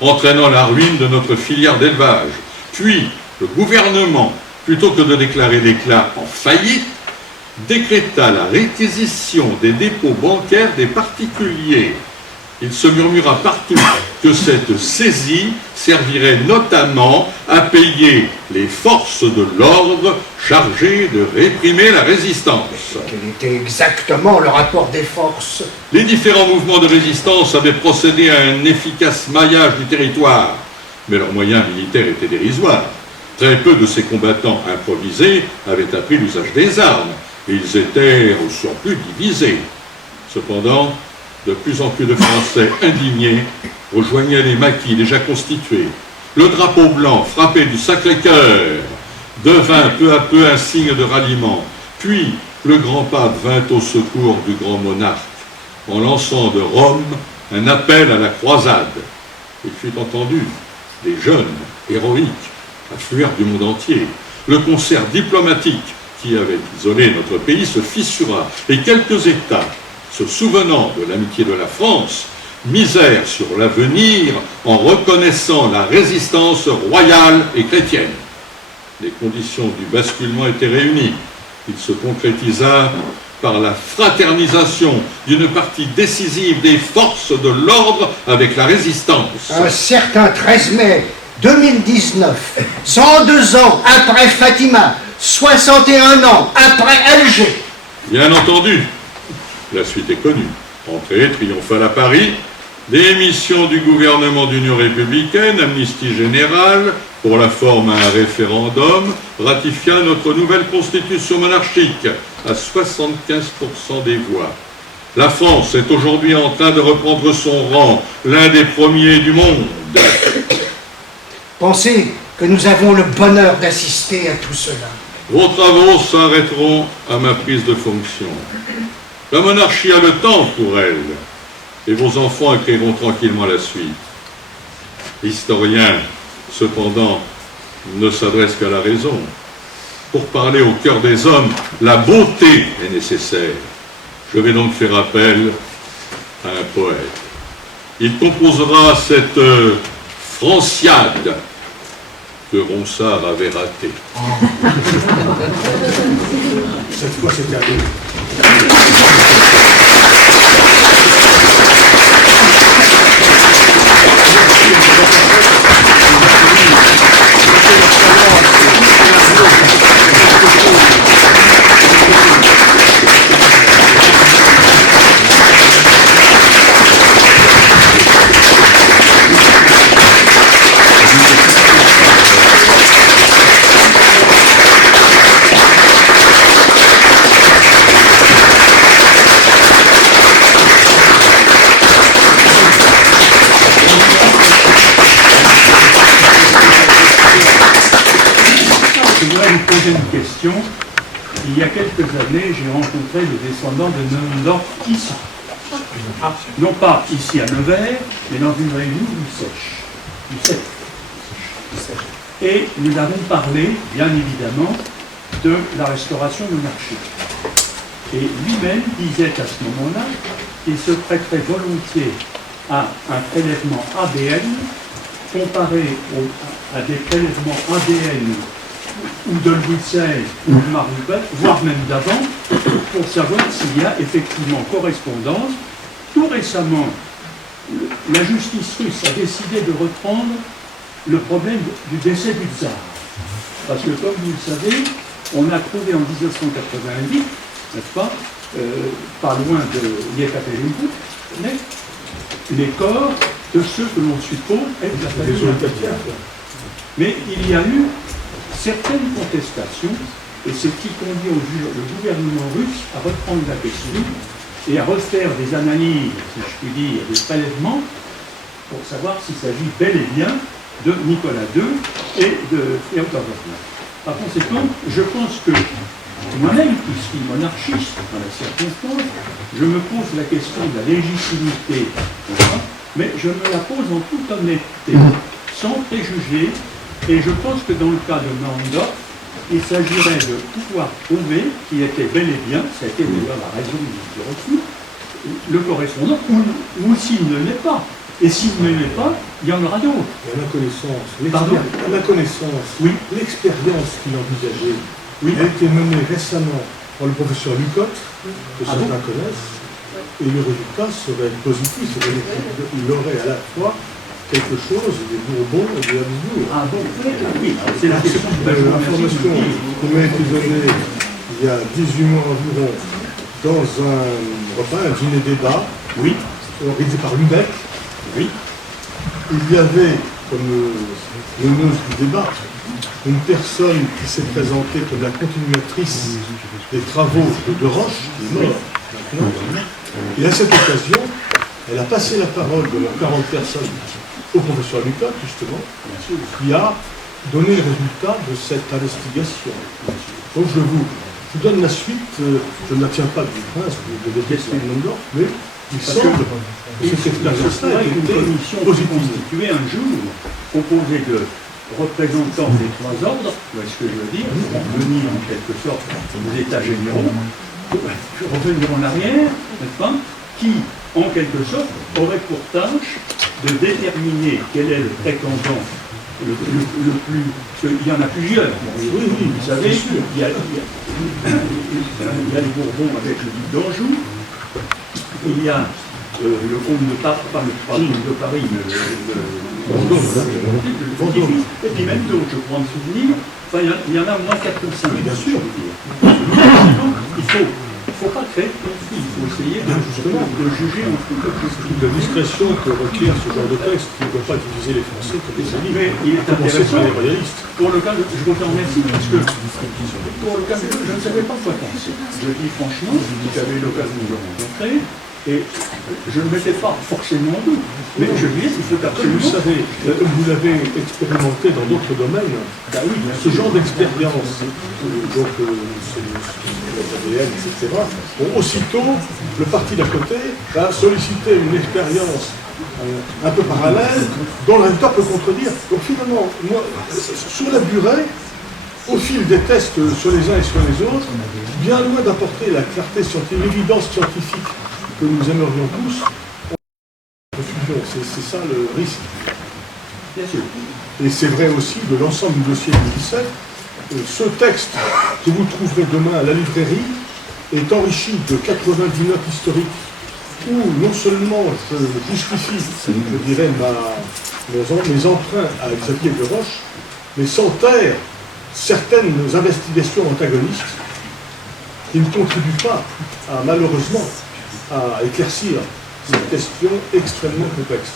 entraînant la ruine de notre filière d'élevage. Puis, le gouvernement, plutôt que de déclarer l'éclat en faillite, décréta la réquisition des dépôts bancaires des particuliers. Il se murmura partout que cette saisie servirait notamment à payer les forces de l'ordre chargées de réprimer la résistance. Quel était exactement le rapport des forces? Les différents mouvements de résistance avaient procédé à un efficace maillage du territoire, mais leurs moyens militaires étaient dérisoires. Très peu de ces combattants improvisés avaient appris l'usage des armes, et ils étaient au surplus divisés. Cependant, de plus en plus de Français indignés rejoignaient les maquis déjà constitués. Le drapeau blanc frappé du Sacré-Cœur devint peu à peu un signe de ralliement. Puis, le grand pape vint au secours du grand monarque en lançant de Rome un appel à la croisade. Il fut entendu, des jeunes héroïques affluèrent du monde entier. Le concert diplomatique qui avait isolé notre pays se fissura et quelques États, se souvenant de l'amitié de la France, misèrent sur l'avenir en reconnaissant la résistance royale et chrétienne. Les conditions du basculement étaient réunies. Il se concrétisa par la fraternisation d'une partie décisive des forces de l'ordre avec la résistance. Un certain 13 mai 2019, 102 ans après Fatima, 61 ans après Alger. Bien entendu, la suite est connue. Entrée triomphale à Paris, démission du gouvernement d'Union républicaine, amnistie générale, pour la forme un référendum, ratifia notre nouvelle constitution monarchique à 75% des voix. La France est aujourd'hui en train de reprendre son rang, l'un des premiers du monde. Pensez que nous avons le bonheur d'assister à tout cela. Vos travaux s'arrêteront à ma prise de fonction. La monarchie a le temps pour elle, et vos enfants écriront tranquillement la suite. L'historien, cependant, ne s'adresse qu'à la raison. Pour parler au cœur des hommes, la beauté est nécessaire. Je vais donc faire appel à un poète. Il composera cette Franciade que Ronsard avait ratée. Cette fois, c'est cadeau. Une question. Il y a quelques années, j'ai rencontré le descendant de Neuendorf ici. Non pas ici à Nevers, mais dans une réunion du Sèche. Et nous avons parlé, bien évidemment, de la restauration monarchique. Et lui-même disait à ce moment-là qu'il se prêterait volontiers à un prélèvement ADN comparé à des prélèvements ADN ou de Louis XVI ou de Marie-Belle, voire même d'avant, pour savoir s'il y a effectivement correspondance. Tout récemment, la justice russe a décidé de reprendre le problème du décès du tsar. Parce que, comme vous le savez, on a trouvé en 1988, n'est-ce pas, pas loin de Yekaterinbourg, les corps de ceux que l'on suppose être la famille impériale. Mais il y a eu certaines contestations, et c'est ce qui conduit le gouvernement russe à reprendre la question et à refaire des analyses, si je puis dire, des prélèvements, pour savoir s'il s'agit bel et bien de Nicolas II et de Féodor Werner. Par conséquent, je pense que moi-même, qui suis monarchiste dans la circonstance, je me pose la question de la légitimité, mais je me la pose en toute honnêteté, sans préjugés. Et je pense que dans le cas de Neuendorf, il s'agirait de pouvoir prouver qu'il était bel et bien, ça a été d'ailleurs la raison du refus, le correspondant, ou s'il ne l'est pas. Et s'il ne l'est pas, il y en aura d'autres. À ma connaissance, oui, l'expérience qu'il envisageait a été menée récemment par le professeur Lucotte, que certains connaissent, et le résultat serait positif. Il aurait à la fois quelque chose des Bourbons et de Habsbourg. Ah bon, oui, c'est la question de l'information qui m'a été donnée il y a 18 mois environ dans un repas, un dîner-débat, organisé par l'UNEC. Oui. Il y avait, comme meneuse du débat, une personne qui s'est présentée comme la continuatrice des travaux de Roche, qui est mort maintenant. Et à cette occasion, elle a passé la parole devant 40 personnes au professeur Lucas, justement, qui a donné le résultat de cette investigation. Donc je vous donne la suite, je ne la tiens pas du prince, de détester le nom d'or, mais il semble que cette expérience-là a été une commission constituée un jour, composée de représentants des trois ordres, est-ce que je veux dire, venir en quelque sorte aux états généraux, revenir en arrière, n'est-ce pas, qui, en quelque sorte, aurait pour tâche de déterminer quel est le prétendant le plus... Parce qu'il y en a plusieurs. Vous savez, il y a les Bourbons avec le duc d'Anjou, il y a le comte de Paris, pas de Paris, et puis même d'autres, je crois me souvenir. Enfin, il y en a au moins 4 ou 5. Bien sûr. Il ne faut pas créer de conflit, il faut essayer justement de juger en toute justice. De discrétion que requiert ce genre de texte qui ne peut pas diviser les Français comme des amis. Mais il est intéressant. Les royalistes. Pour le cas, je vous en remercie parce que pour le cas, je ne savais pas quoi penser. Je dis franchement, j'avais eu l'occasion de le rencontrer, Et je ne mettais pas forcément en doute, mais je disais qu'il faut absolument... Vous savez, vous l'avez expérimenté dans d'autres domaines, ce genre d'expérience, donc c'est l'ADN, etc. Bon, aussitôt, le parti d'à côté a sollicité une expérience un peu parallèle, dont l'inventaire peut contredire. Donc finalement, moi, sur la durée, au fil des tests sur les uns et sur les autres, bien loin d'apporter la clarté scientifique, l'évidence scientifique que nous aimerions tous, c'est ça le risque. Bien sûr. Et c'est vrai aussi de l'ensemble du dossier 2017. Ce texte que vous trouverez demain à la librairie est enrichi de 90 notes historiques où non seulement je justifie, je dirais, mes emprunts à Xavier Desroches, mais sans taire certaines investigations antagonistes qui ne contribuent pas, malheureusement, à éclaircir cette question extrêmement complexe.